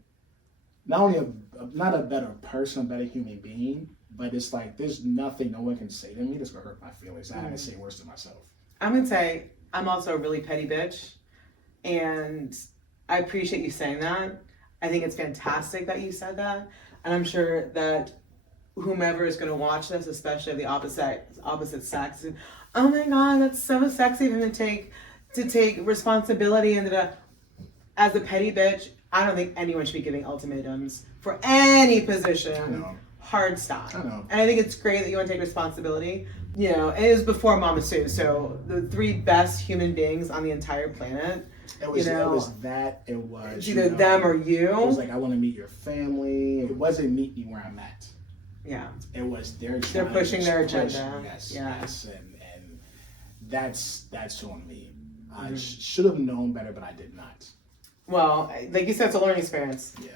not only not a better person, a better human being, but it's like there's nothing no one can say to me that's gonna hurt my feelings. I have to say worse to myself. I'm gonna say I'm also a really petty bitch, and I appreciate you saying that. I think it's fantastic that you said that, and I'm sure that whomever is going to watch this, especially the opposite sex, oh my god, that's so sexy of him to take responsibility and as a petty bitch. I don't think anyone should be giving ultimatums for any position. Hard stop. And I think it's great that you want to take responsibility. You know, and it was before Mama Sue, so the 3 best human beings on the entire planet. It was either them or you. It was like, I want to meet your family. It wasn't meet me where I'm at. Yeah. It was they're pushing their agenda. Yes. And that's on me. I should have known better, but I did not. Well, like you said, it's a learning experience. Yeah.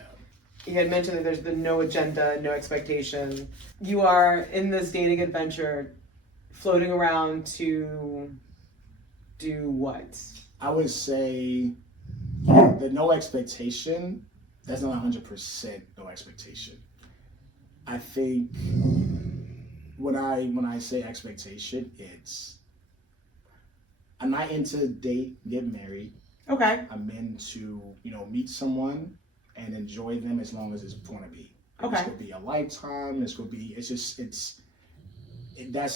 You had mentioned that there's been no agenda, no expectation. You are in this dating adventure, floating around to do what? I would say the no expectation, that's not 100% no expectation. I think when I say expectation, it's I'm not into date, get married. Okay. I'm into, meet someone and enjoy them as long as it's going to be. Okay. It's going to be a lifetime. That's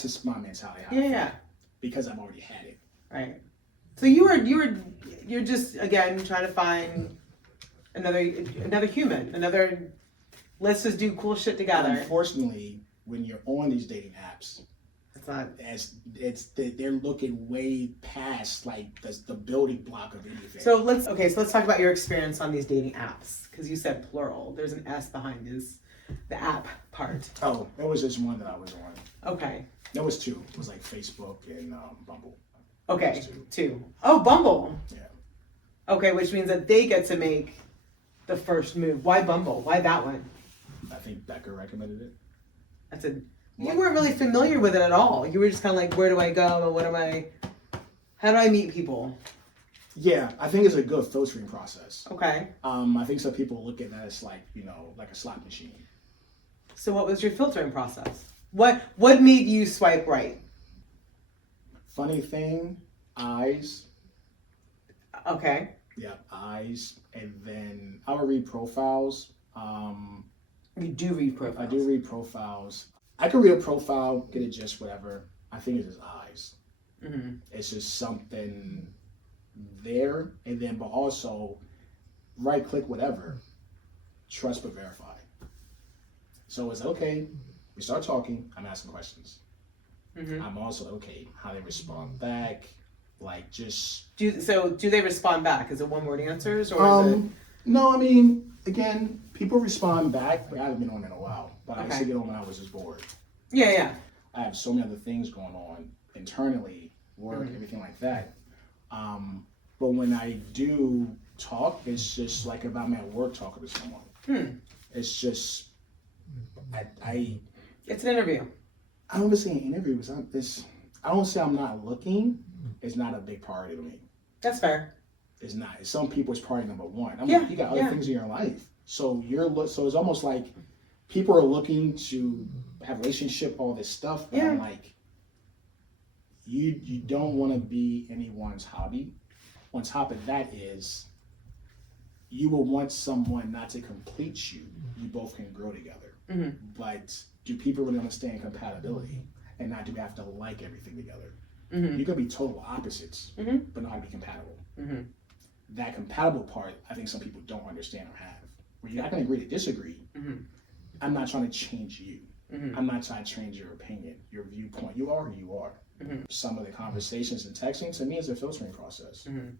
just my mentality. Yeah. Because I've already had it. Right. So you're just again trying to find another human, let's just do cool shit together. Unfortunately, when you're on these dating apps, It's not. They're looking way past like the building block of anything. So let's talk about your experience on these dating apps, because you said plural. There's an S behind the app part. Oh, it was just one that I was on. Okay. There was two. It was like Facebook and Bumble. Okay, two. Oh, Bumble. Yeah. Okay, which means that they get to make the first move. Why Bumble? Why that one? I think Becca recommended it. You weren't really familiar with it at all. You were just kind of like, where do I go? And how do I meet people? Yeah, I think it's a good filtering process. Okay. I think some people look at that as like, like a slot machine. So what was your filtering process? What made you swipe right? Funny thing, eyes. Okay. Yeah, eyes. And then I would read profiles. You do read profiles? I do read profiles. I can read a profile, get a gist, whatever. I think it's just eyes. Mm-hmm. It's just something there. And then, but also, right click, whatever. Trust but verify. So it's okay. We start talking. I'm asking questions. Mm-hmm. I'm also okay. How they respond back. Like just. Do they respond back? Is it one word answers or is it? No, I mean, again, people respond back. But I haven't been on in a while. But I used to get on when I was just bored. Yeah. I have so many other things going on internally, work, everything like that. But when I do talk, it's just like if I'm at work talking to someone. It's just, It's an interview. I don't say an interview. I don't say I'm not looking. It's not a big priority to me. That's fair. It's not. Some people, it's priority number one. I'm like, you got other things in your life. So it's almost like people are looking to have a relationship, all this stuff. But I'm like, you don't want to be anyone's hobby. On top of that is, you will want someone not to complete you. You both can grow together. Mm-hmm. But do people really understand compatibility? And not do we have to like everything together? Mm-hmm. You could be total opposites, but not be compatible. Mm-hmm. That compatible part, I think some people don't understand or have. Where you're not going to agree to disagree. Mm-hmm. I'm not trying to change you. Mm-hmm. I'm not trying to change your opinion, your viewpoint. You are who you are. Mm-hmm. Some of the conversations and texting, to me, is a filtering process. Mm-hmm.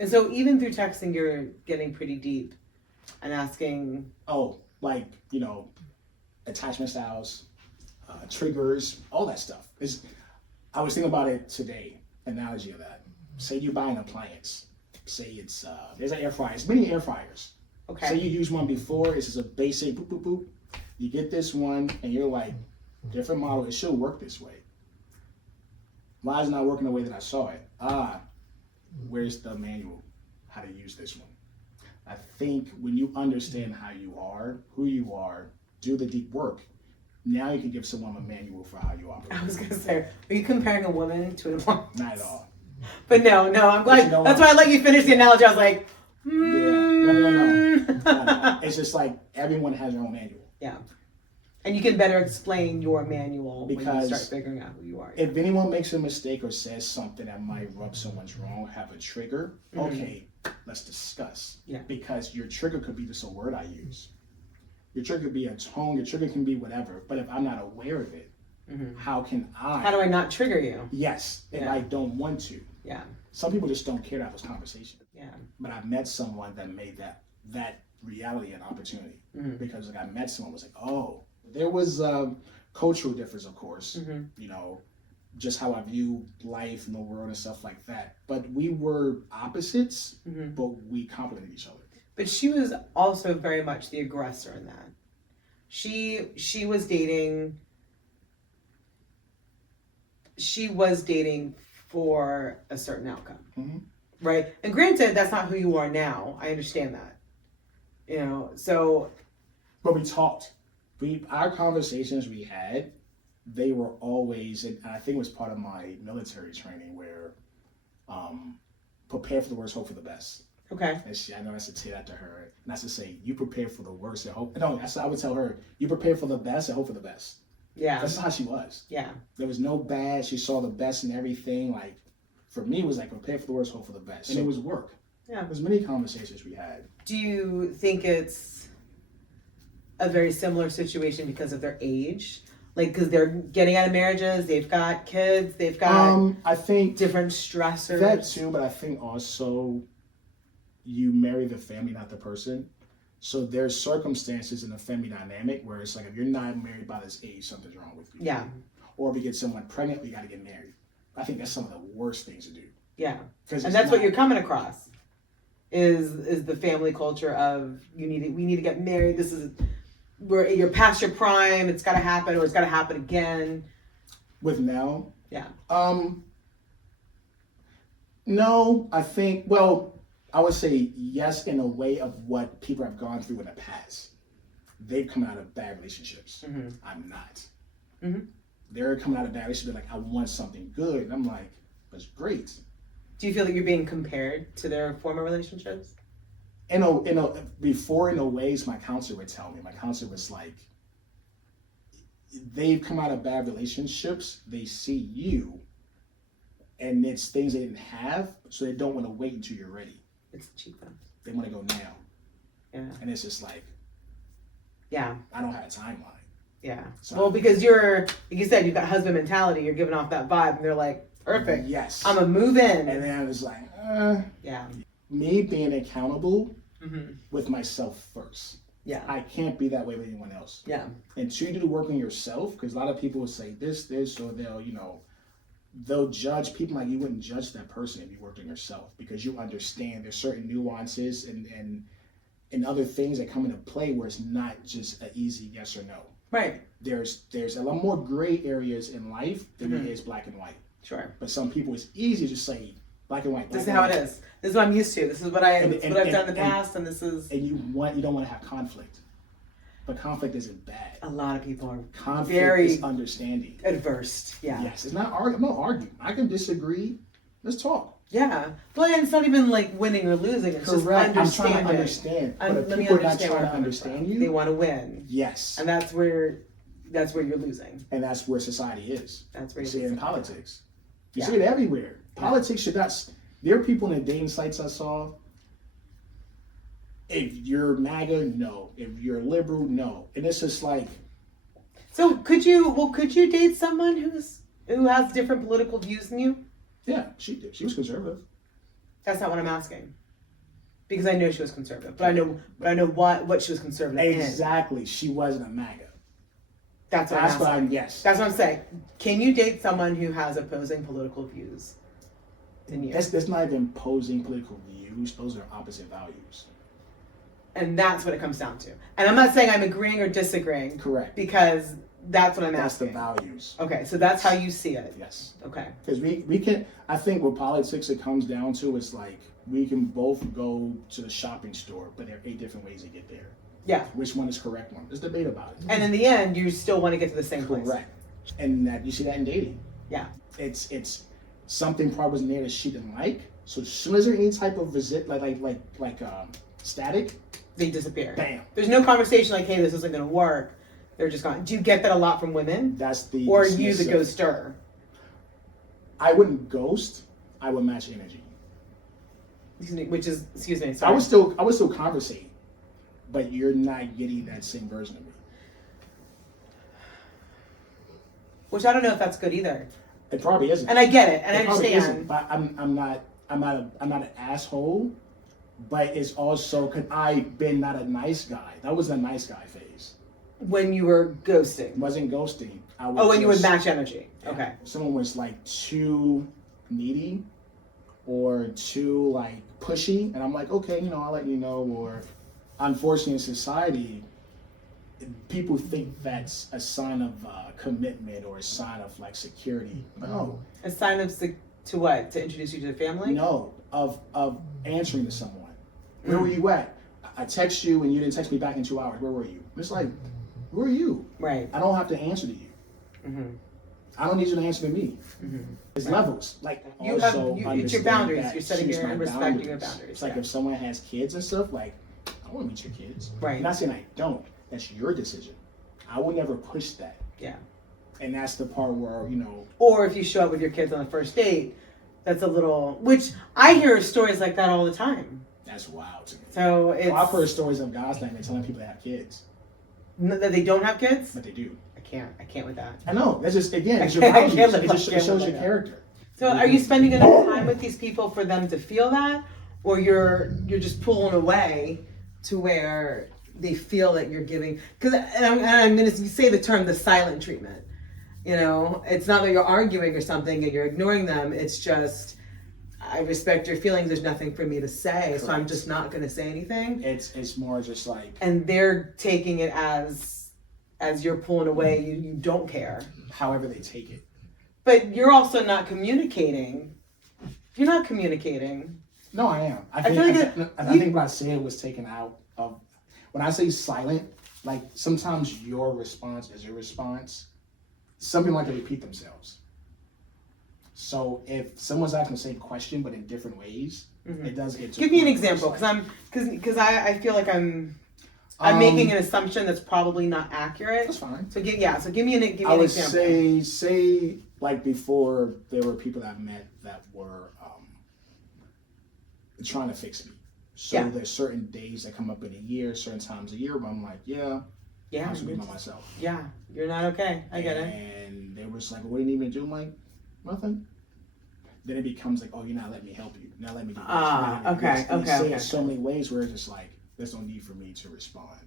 And so even through texting, you're getting pretty deep and asking... Oh, like, attachment styles, triggers, all that stuff. I was thinking about it today, analogy of that. Say you buy an appliance. Say it's, there's an air fryer. There's many air fryers. Okay. Say you used one before. It's just a basic boop, boop, boop. You get this one, and you're like, different model. It should work this way. Why is it not working the way that I saw it? Where's the manual? How to use this one? I think when you understand how you are, who you are, do the deep work, now you can give someone a manual for how you operate. I was going to say, are you comparing a woman to an appliance? Not at all. But no, I'm glad. That's why I let you finish the analogy. I was like, No. It's just like everyone has their own manual. Yeah. And you can better explain your manual because when you start figuring out who you are. If anyone makes a mistake or says something that might rub someone's wrong, have a trigger, okay, let's discuss. Yeah. Because your trigger could be just a word I use. Your trigger could be a tone, your trigger can be whatever. But if I'm not aware of it, how can I? How do I not trigger you? Yes, if I don't want to. Yeah. Some people just don't care to have this conversation. Yeah. But I've met someone that made that reality an opportunity. Because I met someone who was like, oh, there was a cultural difference, of course, just how I view life and the world and stuff like that. But we were opposites, but we complemented each other. But she was also very much the aggressor in that. She was dating for a certain outcome, right? And granted, that's not who you are now. I understand that, so. But we talked. Our conversations we had, they were always, and I think it was part of my military training where, prepare for the worst, hope for the best. Okay. And I know I should say that to her. Not to say you prepare for the worst and hope. No, I would tell her you prepare for the best and hope for the best. Yeah. That's how she was. Yeah. There was no bad. She saw the best in everything. Like, for me, it was like prepare for the worst, hope for the best. And it was work. Yeah. There's many conversations we had. Do you think it's a very similar situation because of their age? Like, because they're getting out of marriages, they've got kids, they've got I think different stressors. that too, but I think also you marry the family, not the person. So there's circumstances in the family dynamic where it's like, if you're not married by this age, something's wrong with you. Yeah. Or if you get someone pregnant, you got to get married. I think that's some of the worst things to do. Yeah. And that's what you're coming across is the family culture of we need to get married. This is where you're past your prime. It's got to happen, or it's got to happen again. With Nell? Yeah. No, I think, well, I would say yes in a way of what people have gone through in the past. They've come out of bad relationships. Mm-hmm. I'm not. Mm-hmm. They're coming out of bad relationships. They're like, I want something good. And I'm like, that's great. Do you feel that you're being compared to their former relationships? Before, in a ways, my counselor would tell me. My counselor was like, they've come out of bad relationships. They see you, and it's things they didn't have, so they don't want to wait until you're ready. It's cheap though. They want to go now. Yeah. And it's just like, yeah, I don't have a timeline. Yeah. So well, because you're, like you said, you've got husband mentality. You're giving off that vibe, and they're like, perfect. Yes. I'm gonna move in. And then I was like, yeah. Me being accountable Mm-hmm. with myself first. Yeah. I can't be that way with anyone else. Yeah. And two, you do the work on yourself, because a lot of people will say this, or they'll judge people like you wouldn't judge that person if you worked on yourself, because you understand there's certain nuances and other things that come into play where it's not just an easy yes or no. Right. There's a lot more gray areas in life than Mm-hmm. it is black and white. Sure. But some people, it's easy to just say black and white. This is how it is. This is what I'm used to. This is what I've done in the past, and this is. And you don't want to have conflict, but conflict isn't bad. A lot of people are Conflict very is understanding. adverse. Yeah. Yes, it's not arguing. I'm not arguing. I can disagree. Let's talk. Yeah. Well, and it's not even like winning or losing. It's Correct. just understanding. I'm trying to understand. But if let me people are not understand trying where to I'm understand from. you, They want to win. yes. And that's where you're losing. And that's where society is. That's where you you're see it in losing. politics. You Yeah. see it everywhere. Politics should not. There are people in the dating sites I saw. If you're MAGA, no. If you're liberal, no. And it's just like. So could you date someone who has different political views than you? Yeah, she did. She was conservative. That's not what I'm asking. Because I know she was conservative, but I know what she was conservative in. Exactly. She wasn't a MAGA. That's what I'm asking. That's what I'm saying. Can you date someone who has opposing political views than you? That's not even opposing political views. Those are opposite values. And that's what it comes down to. And I'm not saying I'm agreeing or disagreeing. Correct. Because that's what I'm asking. That's the values. Okay, so that's how you see it. Yes. Okay. Because we can, I think with politics it comes down to is like we can both go to the shopping store, but there are 8 different ways to get there. Yeah. Which one is correct one? There's debate about it. And in the end, you still want to get to the same place. Correct. And that you see that in dating. Yeah. It's something probably wasn't there that she didn't like. So as soon as there's any type of static, they disappear. Bam. There's no conversation like, hey, this isn't going to work. They're just gone. Do you get that a lot from women? That's the. Or are you the ghoster? I wouldn't ghost. I would match energy. Excuse me. Sorry. I would still conversate, but you're not getting that same version of me. Which I don't know if that's good either. It probably isn't. And I get it, and I probably understand. Isn't, but I'm not an asshole. But it's also because I've been not a nice guy. That was a nice guy phase. When you were ghosting. Wasn't ghosting. When you would match energy. Okay. Someone was like too needy or too like pushy, and I'm like, okay, I'll let you know. Or unfortunately, in society, people think that's a sign of commitment or a sign of like security. No. A sign of to what? To introduce you to the family? No, of answering to someone. Where were you at? I text you and you didn't text me back in 2 hours. Where were you? It's like, where are you? Right. I don't have to answer to you. Mm-hmm. I don't need you to answer to me. Mm-hmm. It's levels. Like it's your boundaries. You're setting your and respecting your boundaries. It's like if someone has kids and stuff, like I want to meet your kids. Right. I'm not saying I don't. That's your decision. I will never push that. Yeah. And that's the part where Or if you show up with your kids on the first date, that's a little. Which I hear stories like that all the time. That's wild to me. So it's. I've heard stories of guys like telling people they have kids. That they don't have kids? But they do. I can't with that. I know. That's just, again, it's your I values. can't It just shows your character. So are you spending enough time with these people for them to feel that? Or you're just pulling away to where they feel that you're giving, and I'm going to say the term, the silent treatment. You know, it's not that you're arguing or something and you're ignoring them. It's just, I respect your feelings. There's nothing for me to say. Correct. So I'm just not going to say anything. It's more just like. And they're taking it as you're pulling away. You don't care. However they take it. But you're also not communicating. You're not communicating. No, I am. I think what I said was taken out of. When I say silent, like sometimes your response is your response. Some people like to repeat themselves. So if someone's asking the same question but in different ways, it does get to. Give me an example, because I feel like I'm making an assumption that's probably not accurate. That's fine. So give me an example. I would say like before there were people that I met that were trying to fix me. So there's certain days that come up in a year, certain times a year where I'm like, I should be by myself. Yeah, you're not okay. I get it. And they were just like, well, what do you need me to do? I'm like, nothing. Then it becomes like, oh, you're not letting me help you. You're not letting me do this. Okay. In so many ways where it's just like, there's no need for me to respond.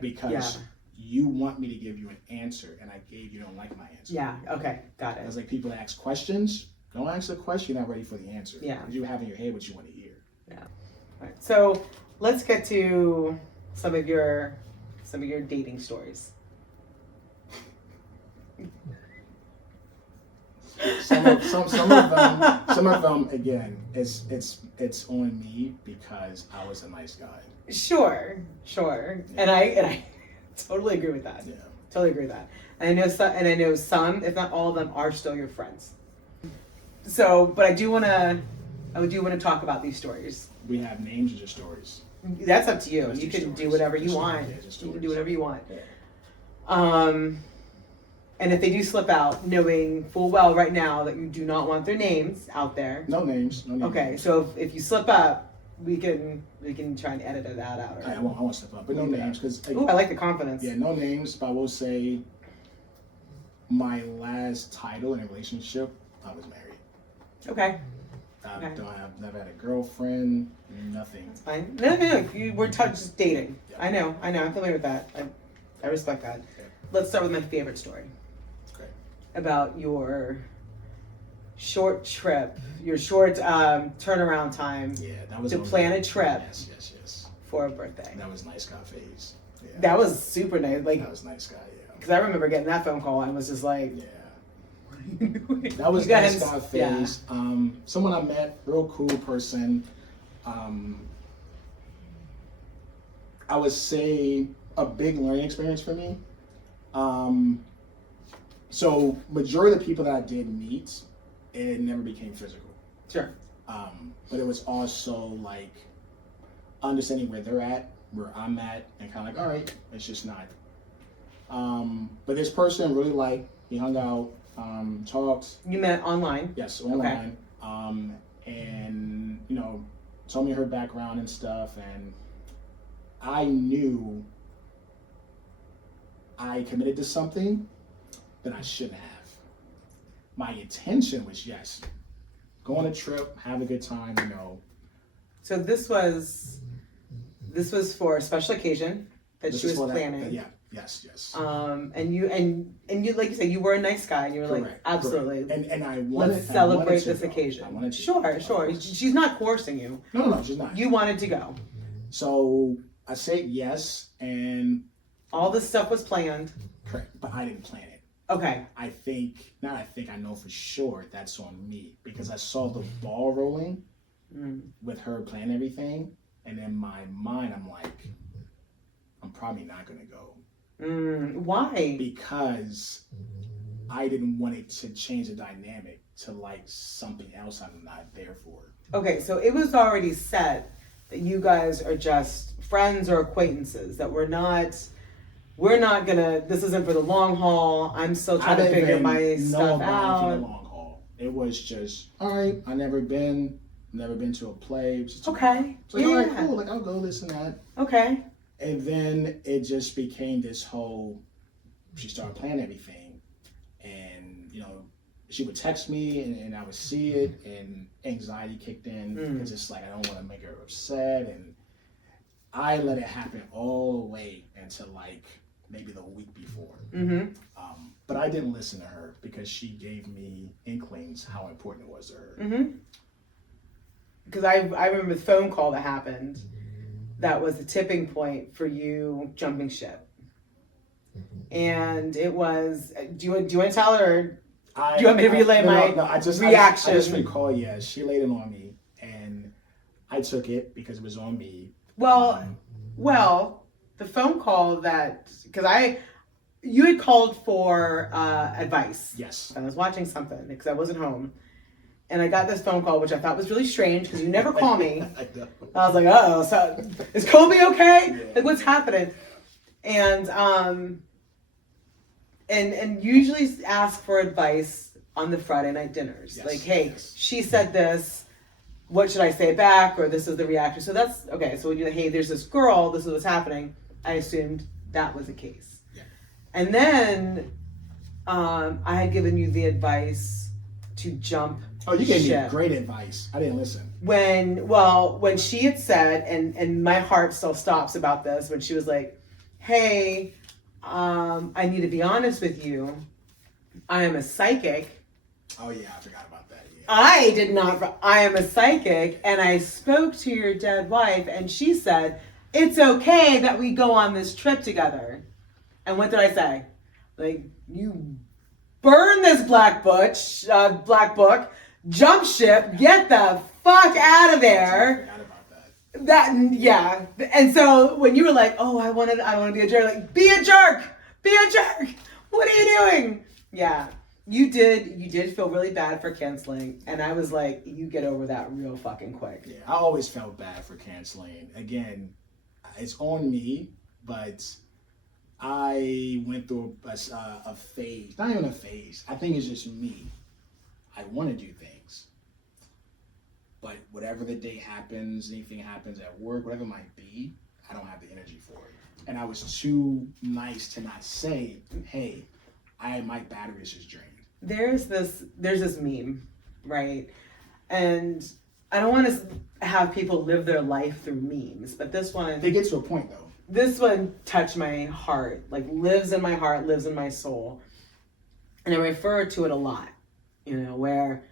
Because you want me to give you an answer, and I gave you don't like my answer. Yeah. Okay. Got it. It's like people ask questions. Don't ask the question. You're not ready for the answer. Yeah. Because you have in your head what you want to hear. Yeah. All right. So let's get to some of your dating stories. Some of them again, it's on me because I was a nice guy. Sure. Yeah. And I totally agree with that. Yeah. Totally agree with that. And I know some, if not all of them, are still your friends. So, but I do want to talk about these stories. We have names or just stories? That's up to you. You can do whatever you want. You can do whatever you want. And if they do slip out, knowing full well right now that you do not want their names out there. No names. Okay, so if you slip up, we can try and edit that out. I won't slip up, but no names because. I like the confidence. Yeah, no names. But I will say, my last title in a relationship, I was married. Okay. I've never had a girlfriend. Nothing. That's fine. No. We're just dating. Yeah. I know. I'm familiar with that. I respect that. Okay. Let's start with my favorite story. Okay. About your short trip, your short turnaround time. Yeah, that was to plan a trip. Yes. For a birthday. That was nice guy phase. Yeah. That was super nice. Like that was nice guy. Yeah. Because I remember getting that phone call and was just like. Yeah. That was nice guy phase. Yeah. Someone I met, real cool person. I would say a big learning experience for me. So majority of the people that I did meet, it never became physical. Sure. But it was also like understanding where they're at, where I'm at, and kind of like, all right, it's just not. But this person really he hung out, talked. You met online? Yes, online. Okay. And told me her background and stuff, and I knew I committed to something that I shouldn't have. My intention was go on a trip, have a good time, So this was for a special occasion that she was planning. Yes. And you like you said, you were a nice guy, and you were correct, like, absolutely. Correct. And I wanted. Let's celebrate this go. occasion. I wanted to. Sure. She's not coercing you. No, she's not. You wanted to go. So I said yes, and all this stuff was planned. Correct, but I didn't plan it. Okay. I know for sure that's on me because I saw the ball rolling with her planning everything, and in my mind, I'm like, I'm probably not gonna go. Why? Because I didn't want it to change the dynamic to something else I'm not there for. Okay, so it was already set that you guys are just friends or acquaintances, that we're not gonna, this isn't for the long haul. I'm still trying to figure my stuff out. For the long haul. It was just, all right, I've never been to a play. Okay. It's all right, cool, I'll go this and that. Okay. And then it just became this whole she started planning everything, and you know, she would text me, and I would see it, and anxiety kicked in because it's like I don't want to make her upset, and I let it happen all the way until like maybe the week before. But I didn't listen to her because she gave me inklings how important it was to her. Because I remember the phone call that happened. That was the tipping point for you jumping ship. And it was. Do you want to tell her? Or do you want me to relay my reaction? I just recall. Yeah, she laid it on me, and I took it because it was on me. Well, the phone call because you had called for advice. Yes. I was watching something because I wasn't home. And I got this phone call, which I thought was really strange because you never call me. I was like, uh-oh, so is Kobe okay? Yeah. Like, what's happening? And usually ask for advice on the Friday night dinners. Yes. Like, hey, she said this. What should I say back? Or this is the reaction. So that's, okay, so when you're like, hey, there's this girl, this is what's happening. I assumed that was the case. Yeah. And then I had given you the advice to jump. Oh, you gave me great advice. I didn't listen. When she had said, and my heart still stops about this, when she was like, hey, I need to be honest with you. I am a psychic. Oh, yeah, I forgot about that. Yeah. I did not. I am a psychic, and I spoke to your dead wife, and she said, it's okay that we go on this trip together. And what did I say? Like, you burn this black book, jump ship, get the fuck out of there. I forgot about that. Yeah. And so when you were like, oh, I want to be a jerk, like, be a jerk. What are you doing? Yeah. You did feel really bad for canceling. And I was like, you get over that real fucking quick. Yeah, I always felt bad for canceling. Again, it's on me, but I went through a phase. Not even a phase. I think it's just me. I want to do things. But whatever the day happens, anything happens at work, whatever it might be, I don't have the energy for it. And I was too nice to not say, hey, my battery is just drained. There's this meme, right? And I don't want to have people live their life through memes, but this one... They get to a point, though. This one touched my heart, like lives in my heart, lives in my soul. And I refer to it a lot, where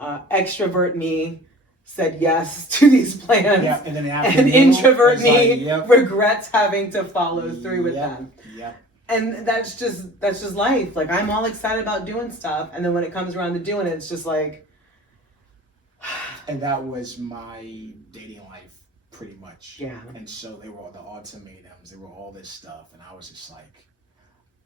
extrovert me said yes to these plans, and introvert me regrets having to follow through with them. Yep. And that's just life. Like, I'm all excited about doing stuff, and then when it comes around to doing it, it's just like... And that was my dating life, pretty much. Yeah. And so they were all the ultimatums, they were all this stuff, and I was just like,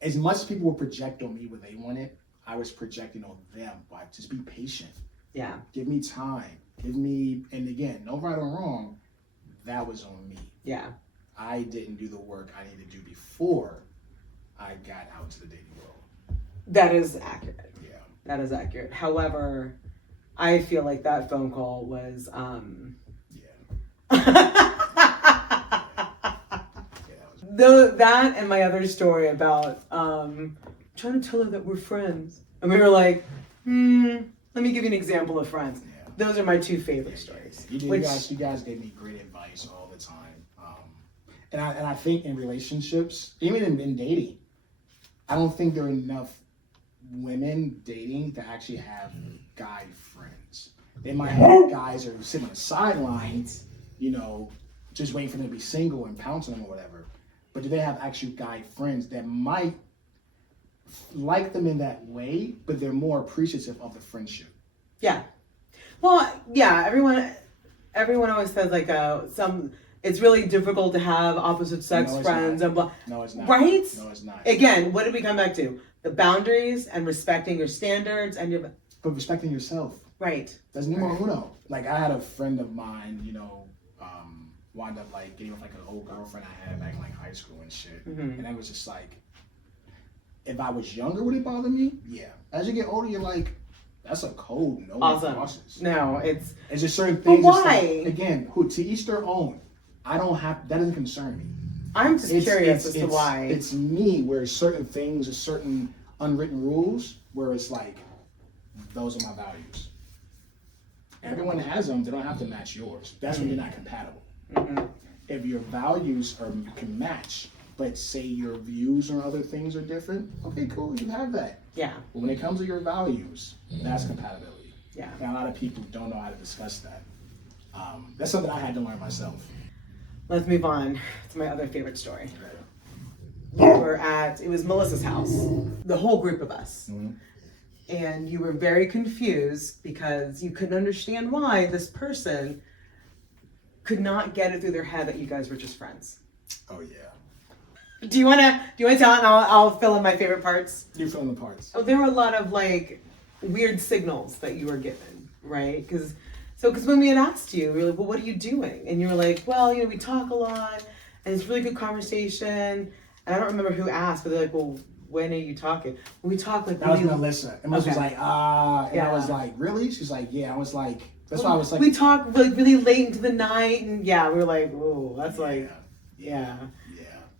as much as people would project on me what they wanted, I was projecting on them. Like, just be patient. Yeah. Give me time. And again, no right or wrong, that was on me. Yeah. I didn't do the work I needed to do before I got out to the dating world. That is accurate. Yeah. That is accurate. However, I feel like that phone call was, that and my other story about trying to tell her that we're friends. And we were like, let me give you an example of friends. Yeah. Those are my two favorite stories. You guys gave me great advice all the time. And I think in relationships, even in dating, I don't think there are enough women dating to actually have guy friends. They might have guys that are sitting on the sidelines, just waiting for them to be single and pounce on them or whatever. But do they have actual guy friends that might like them in that way, but they're more appreciative of the friendship? Yeah. Well, yeah, everyone always says like it's really difficult to have opposite sex friends and blah. No, it's not. Right? No, it's not. Again, what did we come back to? The boundaries and respecting your standards and but respecting yourself. Right. That's numero uno. Like, I had a friend of mine, wound up like getting with like an old girlfriend I had back in like high school and shit. Mm-hmm. And I was just like, if I was younger, would it bother me? Yeah. As you get older, you're like, that's a code no one crosses. No, it's just certain things. But why? Again, to each their own. That doesn't concern me. I'm just curious as to why. It's me where certain things, or certain unwritten rules, where it's like, those are my values. Everyone has them. They don't have to match yours. That's when you're not compatible. Mm-hmm. If your values can match, but say your views on other things are different, okay, cool, you have that. Yeah. But when it comes to your values, that's compatibility. Yeah. And a lot of people don't know how to discuss that. That's something I had to learn myself. Let's move on to my other favorite story. It was Melissa's house, the whole group of us. Mm-hmm. And you were very confused because you couldn't understand why this person could not get it through their head that you guys were just friends. Oh yeah. Do you wanna tell it, and I'll fill in my favorite parts? You fill in the parts. Oh, there were a lot of like weird signals that you were given, right? Because when we had asked you, we were like, well, what are you doing? And you were like, well, we talk a lot, and it's really good conversation. And I don't remember who asked, but they're like, well, when are you talking? We talk like that was Melissa. And Melissa was like, and yeah. I was like, really? She's like, yeah. I was like, that's why I was like, we talk like really late into the night, and we were like, oh, that's yeah.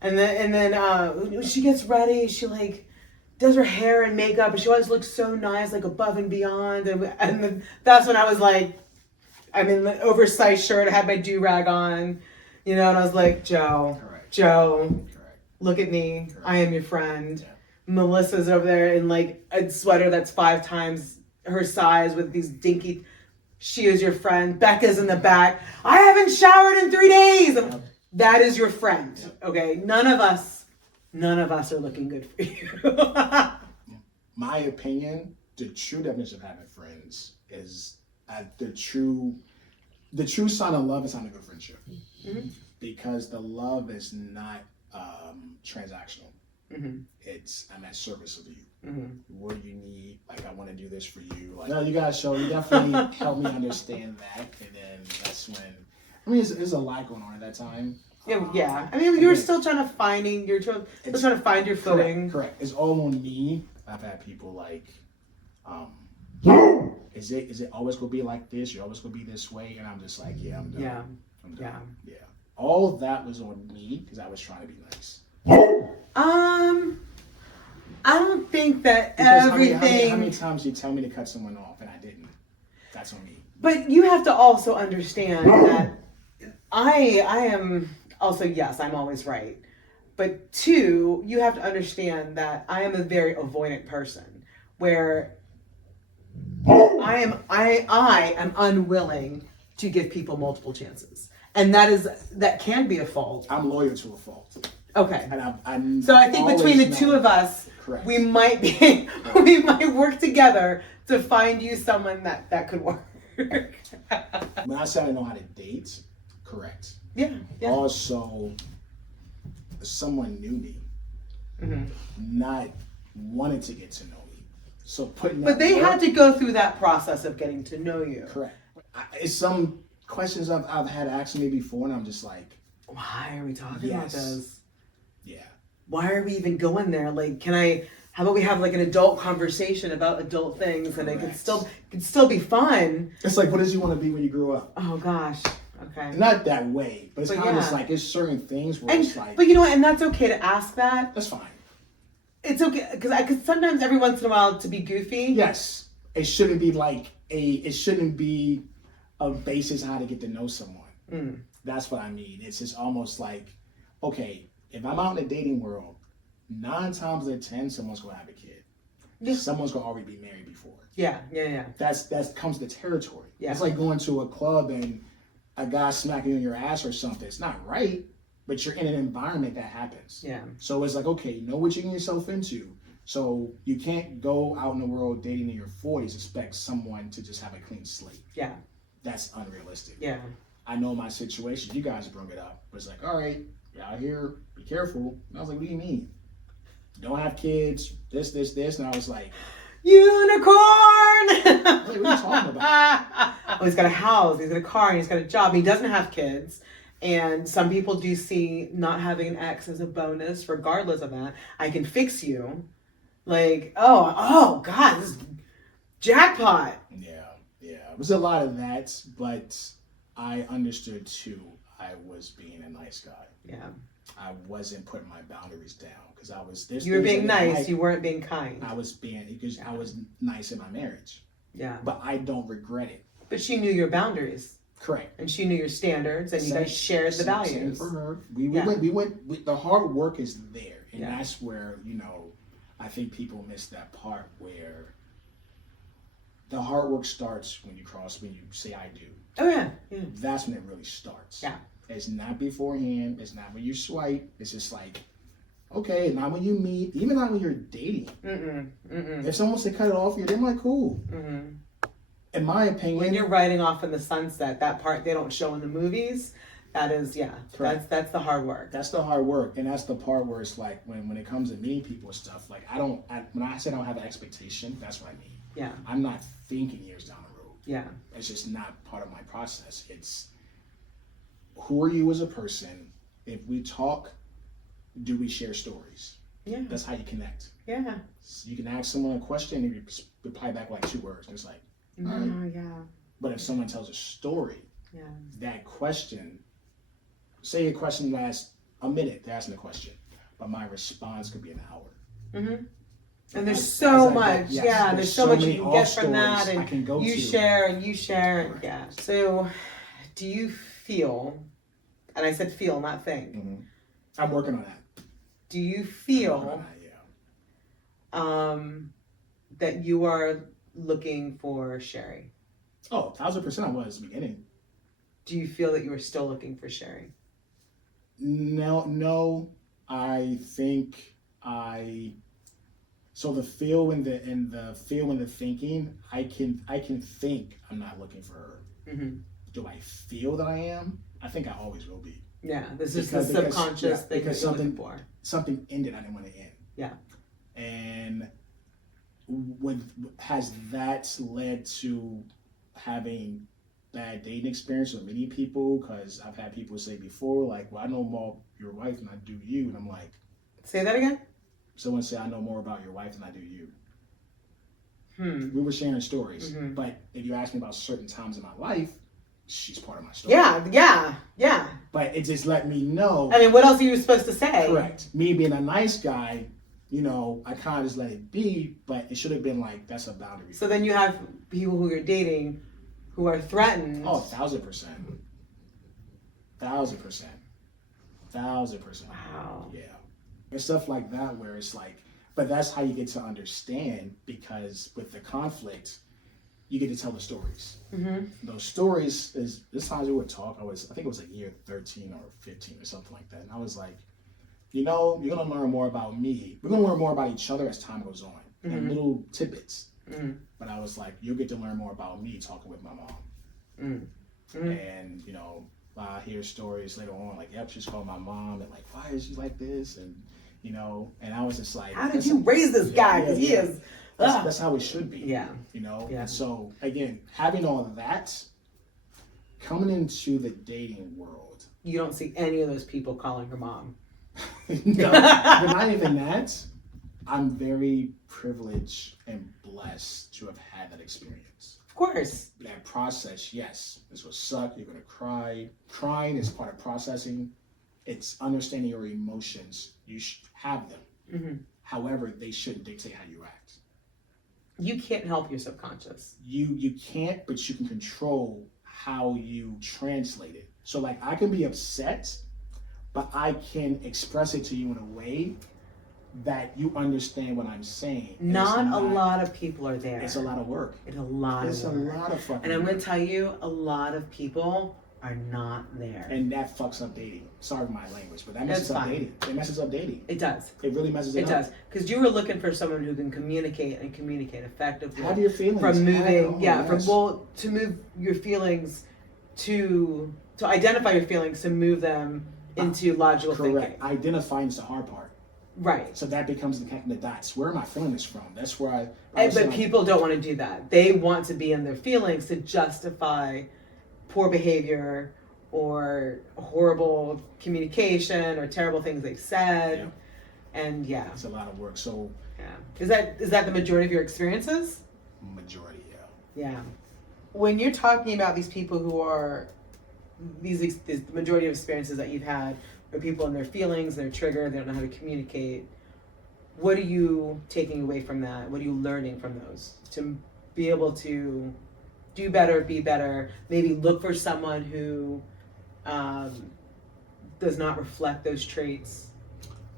And then she gets ready. She like does her hair and makeup, and she always looks so nice, like above and beyond. And then that's when I was like, I'm in the oversized shirt. I had my do-rag on, and I was like, Joe, look at me. Correct. I am your friend. Yeah. Melissa's over there in like a sweater that's 5 times her size with these dinky. She is your friend. Becca's in the back. I haven't showered in 3 days. Yep. That is your friend. Okay. None of us are looking good for you. My opinion, the true definition of having friends is the true sign of love is having a good friendship. Mm-hmm. Because the love is not transactional. Mm-hmm. I'm at service of you. Mm-hmm. What do you need? Like, I want to do this for you. Like, no, you guys you definitely help me understand that. And then that's when, there's a lot going on at that time. Yeah. You were still trying to find your footing. Correct. It's all on me. I've had people like, is it always going to be like this? You're always going to be this way? And I'm just like, yeah, I'm done. Yeah. I'm done. Yeah. All of that was on me because I was trying to be nice. I don't think that because everything. How many times you tell me to cut someone off and I didn't? That's on me. But you have to also understand that I am also, yes, I'm always right. But 2, you have to understand that I am a very avoidant person where I am unwilling to give people multiple chances. And that can be a fault. I'm loyal to a fault. Okay. And so I think between the 2 of us, correct, we might work together to find you someone that could work. When I said I know how to date, correct. Yeah. Also, someone knew me, mm-hmm, not wanted to get to know me. So But they had to go through that process of getting to know you. Correct. It's some questions I've had asked me before, and I'm just like, why are we talking about this? Yeah. Why are we even going there? Like, how about we have like an adult conversation about adult things, and it could still be fun. It's like, what did you want to be when you grew up? Oh gosh. Okay. Not that way, but it's kind of just like, it's certain things where it's like. But you know what? And that's okay to ask that. That's fine. It's okay because sometimes every once in a while to be goofy. Yes, it shouldn't be like it shouldn't be a basis on how to get to know someone. Mm. That's what I mean. It's just almost like, okay, if I'm out in the dating world, 9 times out of 10, someone's gonna have a kid. Yeah. Someone's gonna already be married before. Yeah. That comes to territory. Yeah. It's like going to a club and a guy smacking you on your ass or something. It's not right, but you're in an environment that happens. Yeah. So it's like, okay, you know what you're getting yourself into. So you can't go out in the world dating in your 40s, expect someone to just have a clean slate. Yeah. That's unrealistic. Yeah. I know my situation. You guys brought it up. But it's like, all right, you're out here, be careful. And I was like, what do you mean? Don't have kids, this. And I was like, unicorn! Like, what are you talking about? Oh, he's got a house, he's got a car, and he's got a job. He doesn't have kids. And some people do see not having an ex as a bonus, regardless of that. I can fix you. Like, oh God, this is jackpot. Yeah. It was a lot of that, but I understood too. I was being a nice guy. Yeah. I wasn't putting my boundaries down because I was. You were being nice. You weren't being kind. I was because I was nice in my marriage. Yeah. But I don't regret it. But she knew your boundaries. Correct. And she knew your standards, and you guys shared the values. Same for her. We went. The hard work is there, and that's where I think people miss that part where the hard work starts when you say I do. Oh yeah. That's when it really starts. Yeah. It's not beforehand. It's not when you swipe. It's just like, okay, not when you meet. Even not when you're dating. If someone say cut it off, you're like cool. In my opinion, when you're riding off in the sunset, that part they don't show in the movies. That is, that's the hard work. That's the hard work, and that's the part where it's like when it comes to meeting people and stuff. Like when I say I don't have an expectation, that's what I mean. Yeah. I'm not thinking years down the road. Yeah. It's just not part of my process. It's who are you as a person? If we talk, do we share stories? Yeah. That's how you connect. Yeah. So you can ask someone a question and you reply back like 2 words. And it's like, yeah. But if someone tells a story, that question, say a question lasts a minute, they're asking a question, but my response could be an hour. And there's so much, there's so much you can get from that, and you share, and So, do you feel, and I said feel, not think. I'm working on that. Do you feel that you are looking for sharing? Oh, 1,000% I was at the beginning. Do you feel that you are still looking for sharing? No, I think so the feel and the thinking, I can think I'm not looking for her. Do I feel that I am? I think I always will be. Yeah, this is the subconscious thing that you're looking for. Something ended I didn't want to end. Yeah. And has that led to having bad dating experience with many people? Because I've had people say before, like, well, I know more your wife than I do you. And I'm like... Say that again? Someone said, I know more about your wife than I do you. We were sharing stories. But if you ask me about certain times in my life, she's part of my story. Yeah. But it just let me know... I mean, what else are you supposed to say? Correct. Me being a nice guy, I kind of just let it be, but it should have been like, that's a boundary. So then you have people who you're dating who are threatened. Oh, 1,000%. 1,000%. 1,000%. Wow. Yeah. And stuff like that where it's like, but that's how you get to understand, because with the conflict, you get to tell the stories. Those stories this time we would talk, I think it was like year 13 or 15 or something like that. And I was like, you're going to learn more about me. We're going to learn more about each other as time goes on. And little tidbits. But I was like, you'll get to learn more about me talking with my mom. And, I hear stories later on, like, yep, she's called my mom, and like, why is she like this? And, and I was just like, how did you raise this guy? Because he is... That's how it should be. Yeah. And so, again, having all of that, coming into the dating world. You don't see any of those people calling her mom. No, but not even that. I'm very privileged and blessed to have had that experience. Of course. That process, yes, this will suck. You're going to cry. Crying is part of processing. It's understanding your emotions. You should have them. However, they shouldn't dictate how you act. You can't help your subconscious. You can't, but you can control how you translate it. So, like, I can be upset, but I can express it to you in a way that you understand what I'm saying. Not a lot of people are there. It's a lot of work. It's a lot of fucking And I'm going to tell you, a lot of people are not there. And that fucks up dating. Sorry for my language, but that messes up dating. It messes up dating. It does. It really messes it up. It does. Because you were looking for someone who can communicate and communicate effectively. Have your feelings. From moving, to move your feelings to identify your feelings, to move them into logical thinking. Correct. Identifying is the hard part. Right. So that becomes the connecting the dots. Where am I feeling this from? That's where but people don't want to do that. They want to be in their feelings to justify poor behavior or horrible communication or terrible things they've said. Yeah. And it's a lot of work. So is that the majority of your experiences? Majority, yeah. When you're talking about these people who are the majority of experiences that you've had or people in their feelings, they're triggered, they don't know how to communicate. What are you taking away from that? What are you learning from those to be able to do better, be better, maybe look for someone who does not reflect those traits?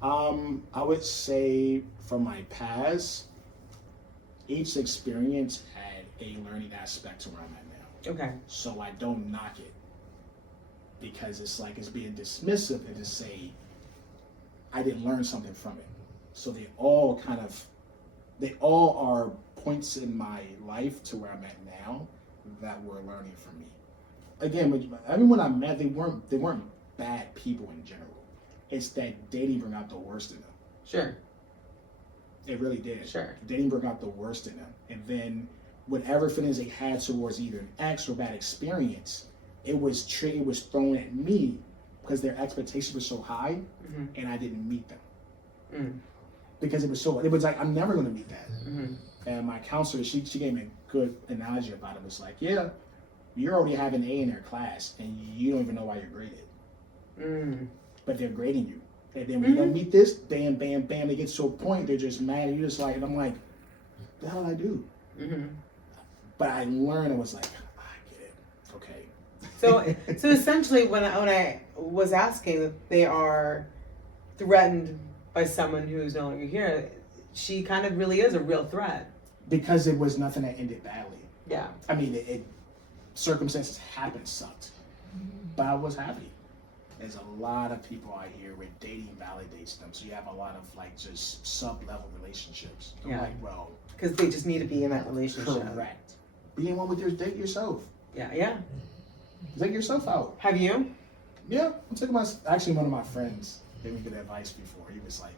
I would say from my past, each experience had a learning aspect to where I'm at now. Okay. So I don't knock it because it's like it's being dismissive and to say I didn't learn something from it. So they all are points in my life to where I'm at now that were learning from me. Again, everyone I met, they weren't bad people in general. It's that dating brought out the worst in them. Sure. It really did. Sure. Dating brought out the worst in them. And then whatever feelings they had towards either an ex or bad experience, it was thrown at me because their expectations were so high, and I didn't meet them. Because it was like, I'm never going to meet that. And my counselor, she gave me a good analogy about it. It was like, yeah, you already have an A in their class, and you don't even know why you're graded. But they're grading you. And then when you don't meet this, bam, bam, bam, they get to a point, they're just mad, and you're just like, and I'm like, what the hell did I do? But I learned, it was like, I get it. Okay. So essentially, when I was asking that they are threatened by someone who's no longer here, she kind of really is a real threat. Because it was nothing that ended badly. Yeah. I mean, circumstances happened, sucked. But I was happy. There's a lot of people out here where dating validates them. So you have a lot of like just sub-level relationships. I'm like, well. Because they just need to be in that relationship. Correct. Be in one with date yourself. Yeah. Take yourself out. Have you? Yeah. Actually, one of my friends gave me good advice before. He was like,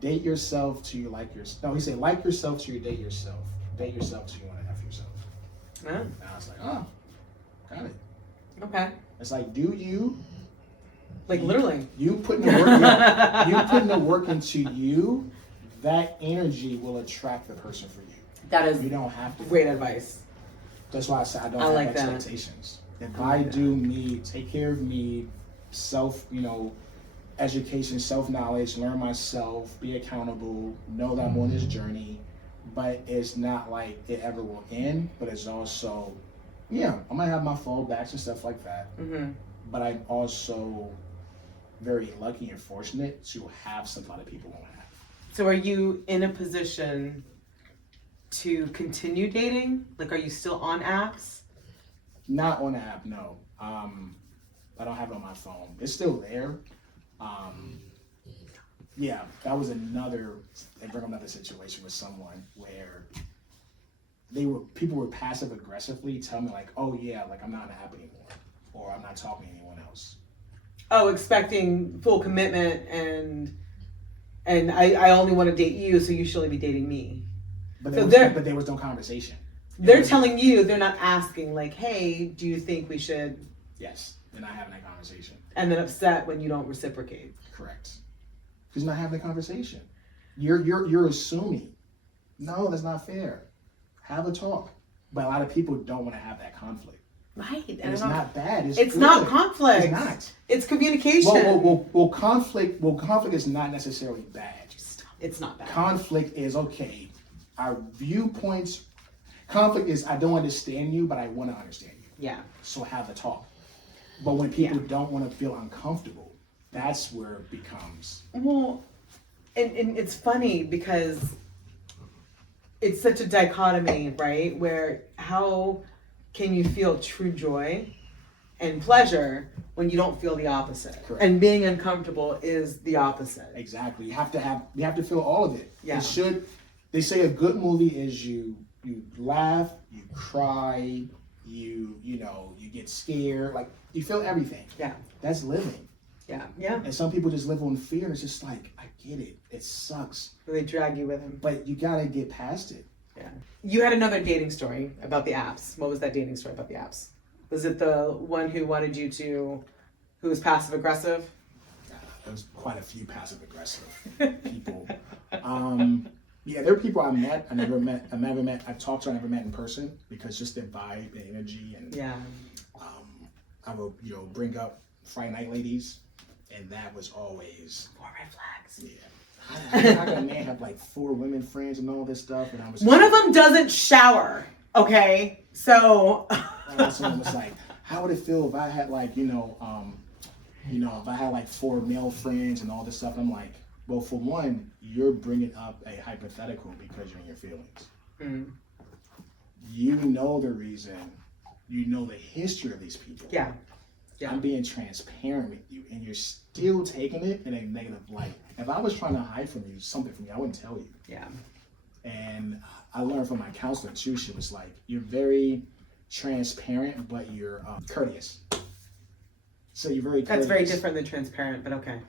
date yourself till you like yourself. No, he said, like yourself till you date yourself. Date yourself till you want to F yourself. Yeah. And I was like, oh, got it. Okay. It's like, do you. Like literally. You putting the work you putting the work into you, that energy will attract the person for you. That is you don't have to. Great advice. That's why I said I don't have expectations. If I do me, take care of me, self, education, self-knowledge, learn myself, be accountable, know that I'm on this journey, but it's not like it ever will end, but it's also, I might have my fallbacks and stuff like that, but I'm also very lucky and fortunate to have something a lot of people won't have. So are you in a position to continue dating? Like, are you still on apps? Not on the app, no. I don't have it on my phone. It's still there. That was another situation with someone where people were passive aggressively telling me like, oh yeah, like I'm not on the app anymore, or I'm not talking to anyone else. Oh, expecting full commitment and I only want to date you, so you should only be dating me. But there was no conversation. They're telling you, they're not asking like, hey, do you think we should? Yes, they're not having that conversation. And then upset when you don't reciprocate. Correct. Because you're not having a conversation. You're assuming. No, that's not fair. Have a talk. But a lot of people don't want to have that conflict. Right. And it's not bad. It's not conflict. It's not. It's communication. Well, conflict is not necessarily bad. It's not bad. Conflict is, okay, our viewpoints. Conflict is, I don't understand you, but I want to understand you. Yeah. So have a talk. But when people don't want to feel uncomfortable, that's where it becomes. Well, and it's funny because it's such a dichotomy, right? Where how can you feel true joy and pleasure when you don't feel the opposite? Correct. And being uncomfortable is the opposite. Exactly. You have to feel all of it. Yeah. They say a good movie is you laugh, you cry, you get scared, like you feel everything. Yeah. That's living. Yeah. And some people just live on fear, and it's just like, I get it. It sucks. They drag you with them. But you gotta get past it. Yeah. You had another dating story about the apps. What was that dating story about the apps? Was it the one who wanted you to, who was passive aggressive? There was quite a few passive aggressive people. There are people I met. I've talked to, I never met in person because just their vibe, their energy, and I will, bring up Friday night ladies. And that was always 4 red flags. Yeah. I got a man have like 4 women friends and all this stuff, and I was one of them doesn't shower. Okay, so someone was like, how would it feel if I had like if I had like 4 male friends and all this stuff? And I'm like, well, for one, you're bringing up a hypothetical because you're in your feelings. Mm. You know the reason. You know the history of these people. Yeah. I'm being transparent with you, and you're still taking it in a negative light. If I was trying to hide from you something from you, I wouldn't tell you. Yeah. And I learned from my counselor too. She was like, "You're very transparent, but you're courteous." So you're very courteous. That's very different than transparent, but okay.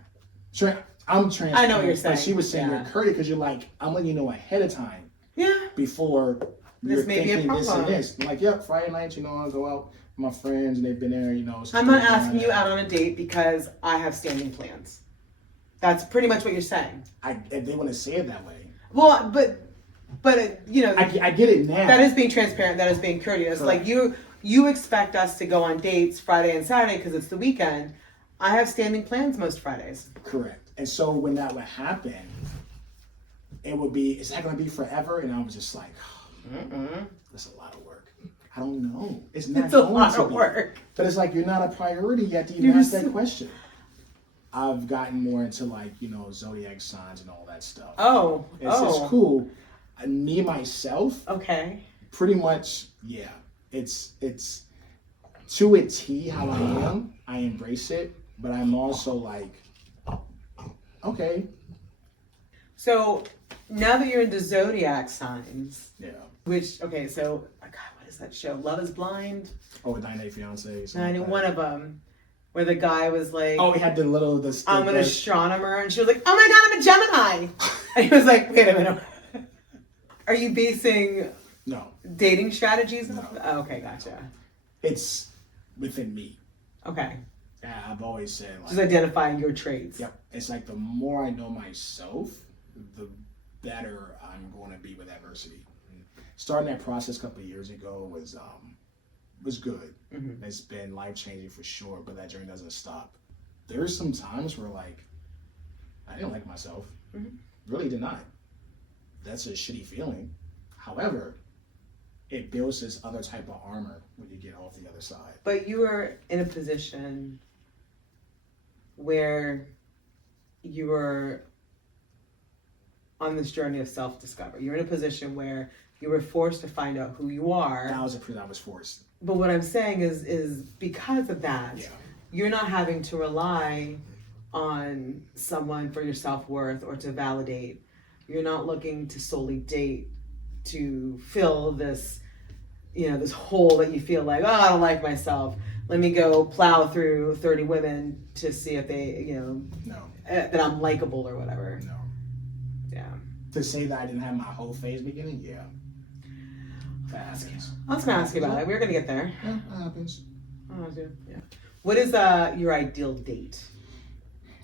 I'm transparent. I know what you're saying. But she was saying you're courteous because you're like, I'm letting you know ahead of time. Yeah. Before you're this may be a thinking this problem. and this. I'm like, yep, Friday nights, I'll go out with my friends and they've been there, I'm not asking you out on a date because I have standing plans. That's pretty much what you're saying. If they want to say it that way. Well, but I get it now. That is being transparent. That is being courteous. Correct. Like you expect us to go on dates Friday and Saturday because it's the weekend. I have standing plans most Fridays. Correct. And so when that would happen, it would be, is that going to be forever? And I was just like, that's a lot of work. I don't know. It's not. It's a lot of work. But it's like you're not a priority yet to even ask that question. I've gotten more into like zodiac signs and all that stuff. Oh, it's cool. Me myself. Okay. Pretty much, yeah. It's to a T how I am. I embrace it, but I'm also like, okay. So now that you're into zodiac signs, Yeah. which so God, what is that show? Love Is Blind. Oh, 90 Day Fiance. I knew one of them where the guy was like, oh, he had I'm an astronomer, and she was like, oh my God, I'm a Gemini, and he was like, wait a minute, are you basing dating strategies? No. Oh, okay, gotcha. It's within me. Okay. Yeah, I've always said like, just identifying your traits. Yep. It's like the more I know myself, the better I'm going to be with adversity. Starting that process a couple of years ago was good. Mm-hmm. It's been life-changing for sure, but that journey doesn't stop. There's some times where like I didn't like myself. Mm-hmm. Really did not. That's a shitty feeling. However, it builds this other type of armor when you get off the other side. But you were in a position where you were on this journey of self-discovery. You're in a position where you were forced to find out who you are. That was forced. But what I'm saying is because of that, you're not having to rely on someone for your self-worth or to validate. You're not looking to solely date to fill this, this hole that you feel like, oh, I don't like myself. Let me go plow through 30 women to see if they, that I'm likable or whatever. No. Yeah. To say that I didn't have my whole phase beginning, yeah. That happens. I was going to ask you about it. We're going to get there. Yeah, that happens. Oh, yeah. What is your ideal date?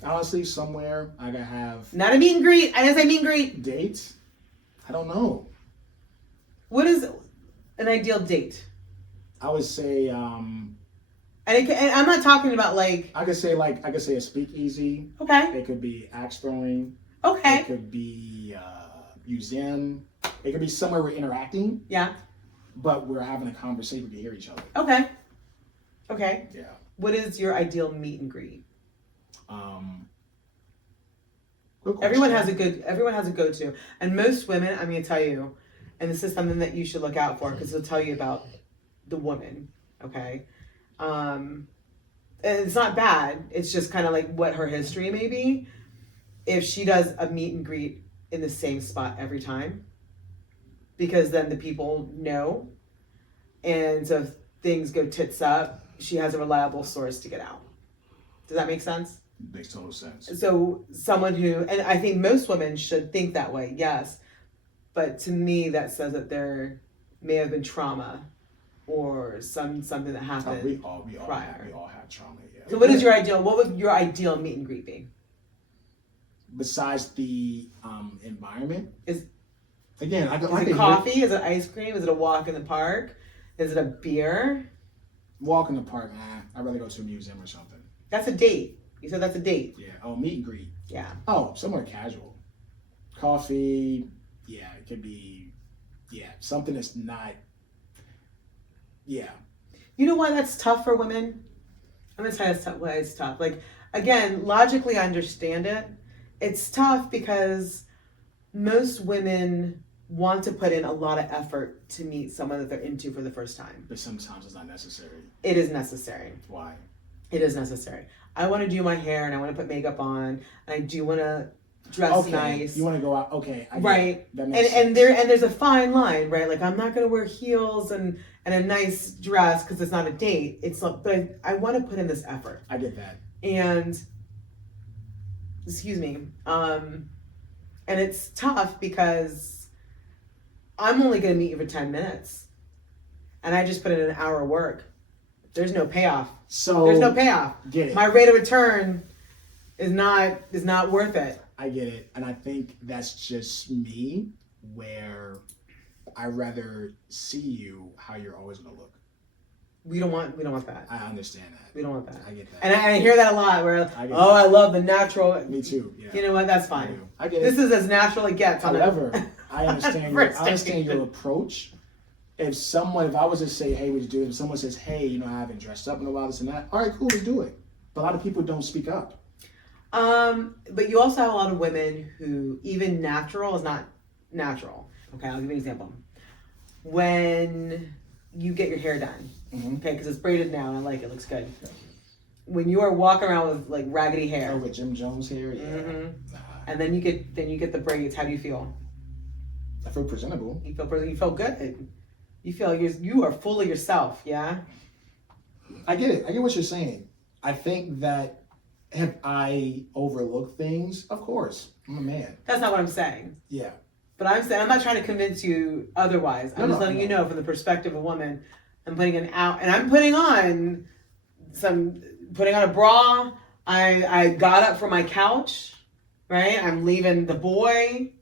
Honestly, somewhere I gotta have... Not a meet and greet. I didn't say meet and greet. Date? I don't know. What is an ideal date? I would say... And I'm not talking about like... I could say a speakeasy. Okay. It could be axe throwing. Okay. It could be museum. It could be somewhere we're interacting. Yeah. But we're having a conversation. We can hear each other. Okay. Yeah. What is your ideal meet and greet? Everyone has a go-to, and most women, I'm going to tell you, and this is something that you should look out for because it'll tell you about the woman. Okay. And it's not bad. It's just kind of like what her history may be. If she does a meet and greet in the same spot every time, because then the people know, and so if things go tits up, she has a reliable source to get out. Does that make sense? Makes total sense. So someone who, and I think most women should think that way, yes. But to me, that says that there may have been trauma or something that happened. We all prior. We all have trauma, yeah. So what would your ideal meet and greet be? Besides the environment? Is it coffee? Is it ice cream? Is it a walk in the park? Is it a beer? Walk in the park, I'd rather go to a museum or something. That's a date. You said that's a date. Yeah. Oh, meet and greet. Yeah. Oh, somewhere casual. Coffee. Yeah, it could be. Yeah, something that's not. Yeah. You know why that's tough for women? I'm gonna tell you why it's tough. Like, again, logically, I understand it. It's tough because most women want to put in a lot of effort to meet someone that they're into for the first time. But sometimes it's not necessary. It is necessary. Why? It is necessary. I want to do my hair and I want to put makeup on and I do want to dress nice. You want to go out? Okay, right. That makes sense. And there's a fine line, right? Like I'm not gonna wear heels and a nice dress because it's not a date. It's not, but I want to put in this effort. I get that. And excuse me, and it's tough because I'm only gonna meet you for 10 minutes, and I just put in an hour of work. There's no payoff. So there's no payoff. Get it. My rate of return is not worth it. I get it. And I think that's just me, where I rather see you how you're always gonna look. We don't want that. I understand that. We don't want that. I get that. And I hear that a lot where I love the natural. Me too. Yeah. You know what? That's fine. I get it. This is as natural as it gets. However, I understand your approach. If I was to say, hey, would you do it? If someone says, hey, I haven't dressed up in a while, this and that, all right, cool, let's do it. But a lot of people don't speak up. But you also have a lot of women who even natural is not natural. Okay, I'll give you an example. When you get your hair done, okay, because it's braided now and I like it, looks good. Okay. When you are walking around with like raggedy hair, with Jim Jones hair, yeah. And then you get the braids. How do you feel? I feel presentable. You feel good. You feel you are full of yourself. Yeah. I get it. I get what you're saying. I think that have I overlooked things? Of course, I'm a man. That's not what I'm saying. Yeah. But I'm saying I'm not trying to convince you otherwise. I'm just letting you know from the perspective of a woman. I'm putting I'm putting on a bra. I got up from my couch, right? I'm leaving the boy.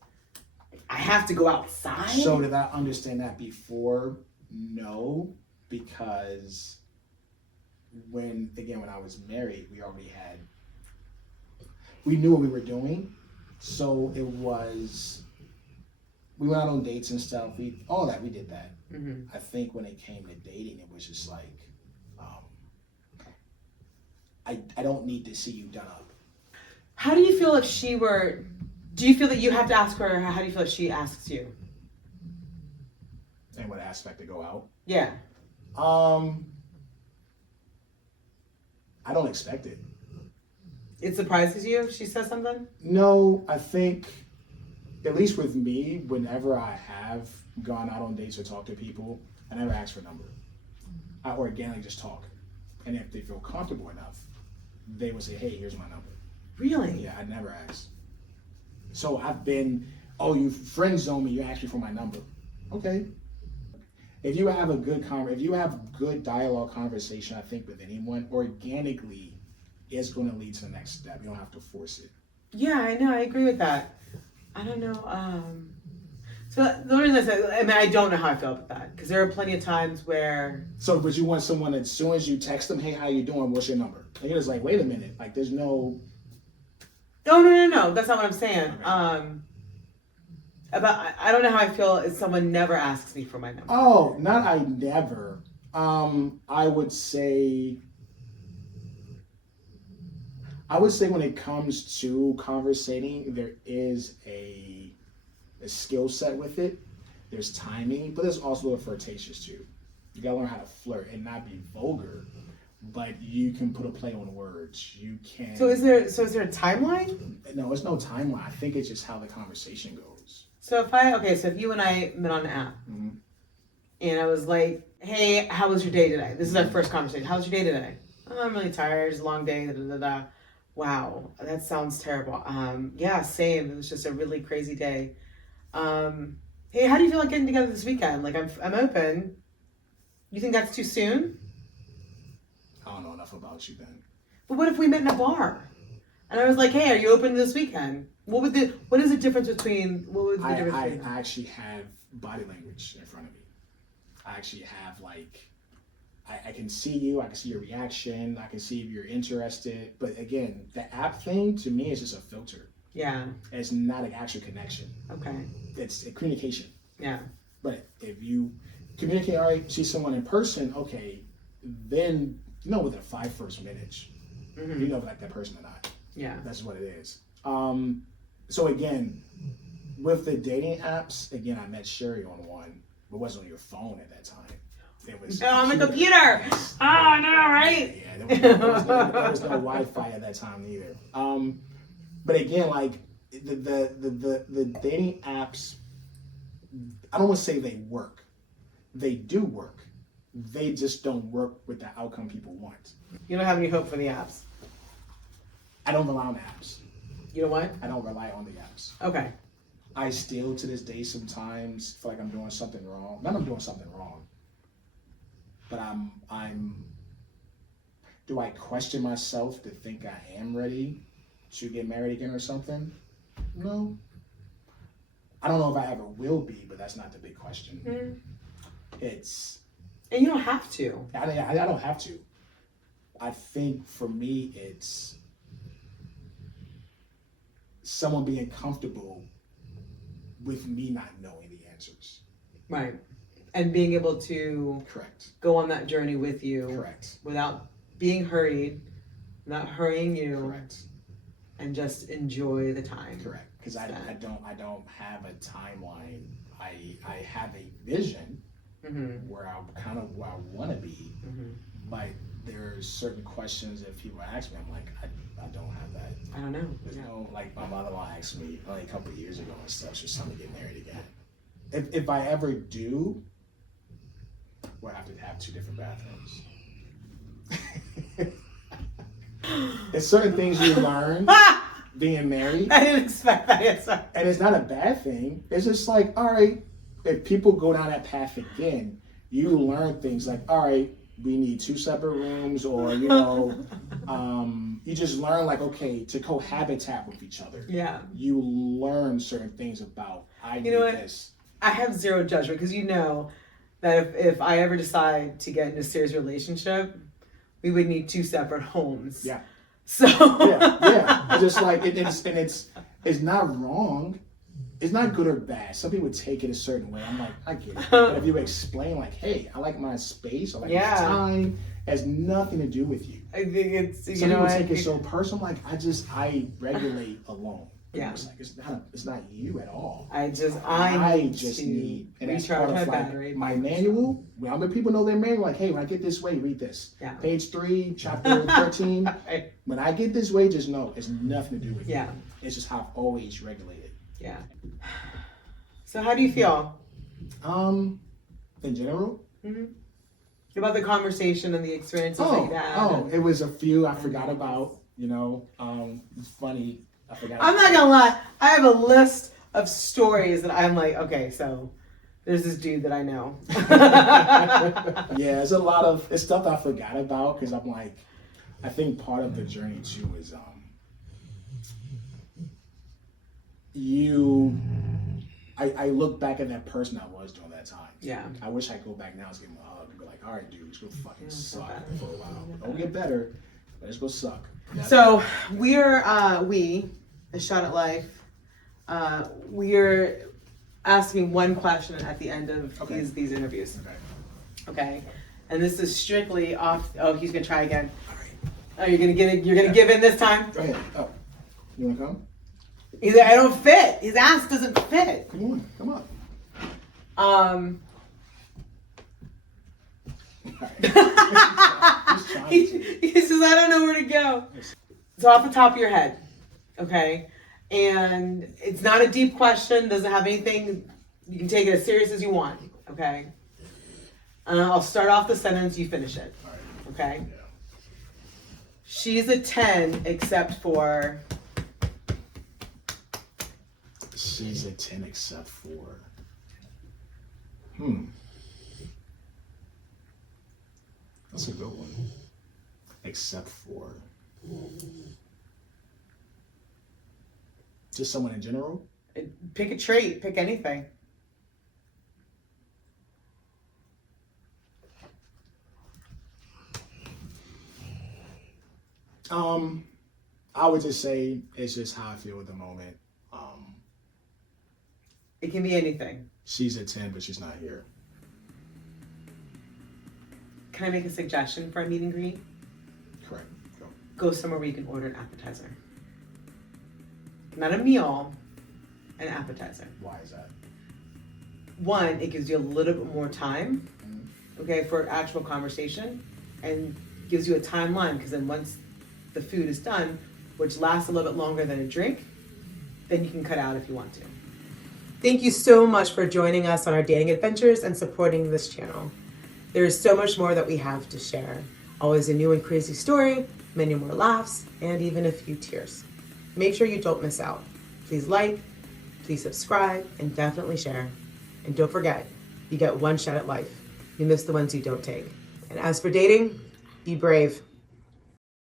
I have to go outside. So did I understand that before? No, because when I was married, we knew what we were doing. So it was, we went out on dates and stuff. We did that. Mm-hmm. I think when it came to dating, it was just like, I don't need to see you done up. How do you feel if do you feel that you have to ask her, how do you feel if she asks you? In what aspect to go out? Yeah. I don't expect it. It surprises you if she says something? No, I think, at least with me, whenever I have gone out on dates or talked to people, I never ask for a number. I organically just talk. And if they feel comfortable enough, they will say, hey, here's my number. Really? Yeah, I never ask. So I've been, you friend zone me, you ask me for my number. Okay. If you have good dialogue conversation, I think with anyone, organically, it's going to lead to the next step. You don't have to force it. Yeah, I know. I agree with that. I don't know. So the only reason I don't know how I feel about that, because there are plenty of times where. So, but you want someone that as soon as you text them, hey, how you doing? What's your number? And you're just like, wait a minute. Like, there's no. No. That's not what I'm saying. Okay. I don't know how I feel if someone never asks me for my number. Oh, not I never. I would say when it comes to conversating, there is a skill set with it. There's timing, but there's also a flirtatious too. You gotta learn how to flirt and not be vulgar, but you can put a play on words. You can. So is there a timeline? No, it's no timeline. I think it's just how the conversation goes. So if you and I met on an app, mm-hmm. and I was like, hey, how was your day today? This is our first conversation. How was your day today? Oh, I'm really tired. It's a long day. Da, da, da, da. Wow, that sounds terrible. Yeah, same. It was just a really crazy day. Hey, how do you feel like getting together this weekend? Like, I'm open. You think that's too soon? I don't know enough about you then. But what if we met in a bar? And I was like, hey, are you open this weekend? What is the difference between, I actually have body language in front of me. I actually have I can see you, I can see your reaction, I can see if you're interested. But again, the app thing to me is just a filter. Yeah. It's not an actual connection. Okay. It's a communication. Yeah. But if you communicate, all right, see someone in person, okay, then you know within 5 first minutes, you know if like that person or not. Yeah. That's what it is. So again, with the dating apps, again, I met Sherry on one, but it wasn't on your phone at that time. It was on the computer. Yes. Oh, I know, right? Yeah, there was no Wi-Fi at that time either. But again, like the dating apps, I don't want to say they work. They do work. They just don't work with the outcome people want. You don't have any hope for the apps? I don't rely on the apps. You know what? I don't rely on the apps. Okay. I still, to this day, sometimes feel like I'm doing something wrong. Not I'm doing something wrong, but do I question myself to think I am ready to get married again or something? No. I don't know if I ever will be, but that's not the big question. It's... And you don't have to. I don't have to. I think for me, it's someone being comfortable with me not knowing the answers. Right. And being able to Correct. go on that journey with you. Correct. Without being hurried, not hurrying you. Correct. And just enjoy the time. Correct. Because I don't have a timeline. I have a vision where I want to be, but there's certain questions that people ask me. I'm like, I don't have that. I don't know. There's no, like my mother-in-law asked me only a couple of years ago and stuff. She's trying to get married again. If I ever do, we'll have to have 2 different bathrooms. There's certain things you learn being married. I didn't expect that answer. And it's not a bad thing. It's just like, all right, if people go down that path again, you learn things like, all right, we need 2 separate rooms, or, you know, you just learn like, okay, to cohabitate with each other. Yeah. You learn certain things about, you know what? This. I have zero judgment, because you know that if I ever decide to get in a serious relationship, we would need 2 separate homes. Yeah. So. yeah. Just like, it's not wrong. It's not good or bad. Some people take it a certain way. I'm like, I get it. But if you explain like, hey, I like my space, I like my time, it has nothing to do with you. I think it's, you Some know, people take it so personal. Like, I regulate alone. Yeah. It's like, it's not you at all. I just need, and that's part of my like battery. My manual. When other people know their manual, like, hey, when I get this way, read this. Yeah. Page 3, chapter 13. When I get this way, just know it's nothing to do with you. It's just how I've always regulated. Yeah. So how do you feel? In general? About the conversation and the experiences that you had. It was a few I forgot about, you know. It's funny. I forgot. I'm not gonna lie. I have a list of stories that I'm like, okay, so there's this dude that I know. Yeah, it's stuff I forgot about, because I'm like, I think part of the journey too is I look back at that person I was during that time. Yeah. I wish I could go back now and give him a hug and be like, all right, dude, it's gonna fucking suck for a while. Don't get better, but it's gonna suck. So we're a shot at life. We're asking one question at the end of these interviews. Okay. And this is strictly off. Oh, he's gonna try again. All right. Oh, you're gonna give in this time. Go ahead. Oh, you wanna come? He's like, I don't fit. His ass doesn't fit. Come on. He says, I don't know where to go. It's off the top of your head, okay? And it's not a deep question, doesn't have anything, you can take it as serious as you want, okay? I'll start off the sentence, you finish it, okay? Yeah. She's a 10 except for... She's a 10 except for... That's a good one. Except for... Just someone in general? Pick a trait. Pick anything. I would just say it's just how I feel at the moment. It can be anything. She's a 10, but she's not here. Can I make a suggestion for a meet and greet? Correct. Go somewhere where you can order an appetizer. Not a meal, an appetizer. Why is that? One, it gives you a little bit more time, okay, for actual conversation, and gives you a timeline, because then once the food is done, which lasts a little bit longer than a drink, then you can cut out if you want to. Thank you so much for joining us on our dating adventures and supporting this channel. There is so much more that we have to share. Always a new and crazy story, many more laughs, and even a few tears. Make sure you don't miss out. Please like, please subscribe, and definitely share. And don't forget, you get one shot at life. You miss the ones you don't take. And as for dating, be brave.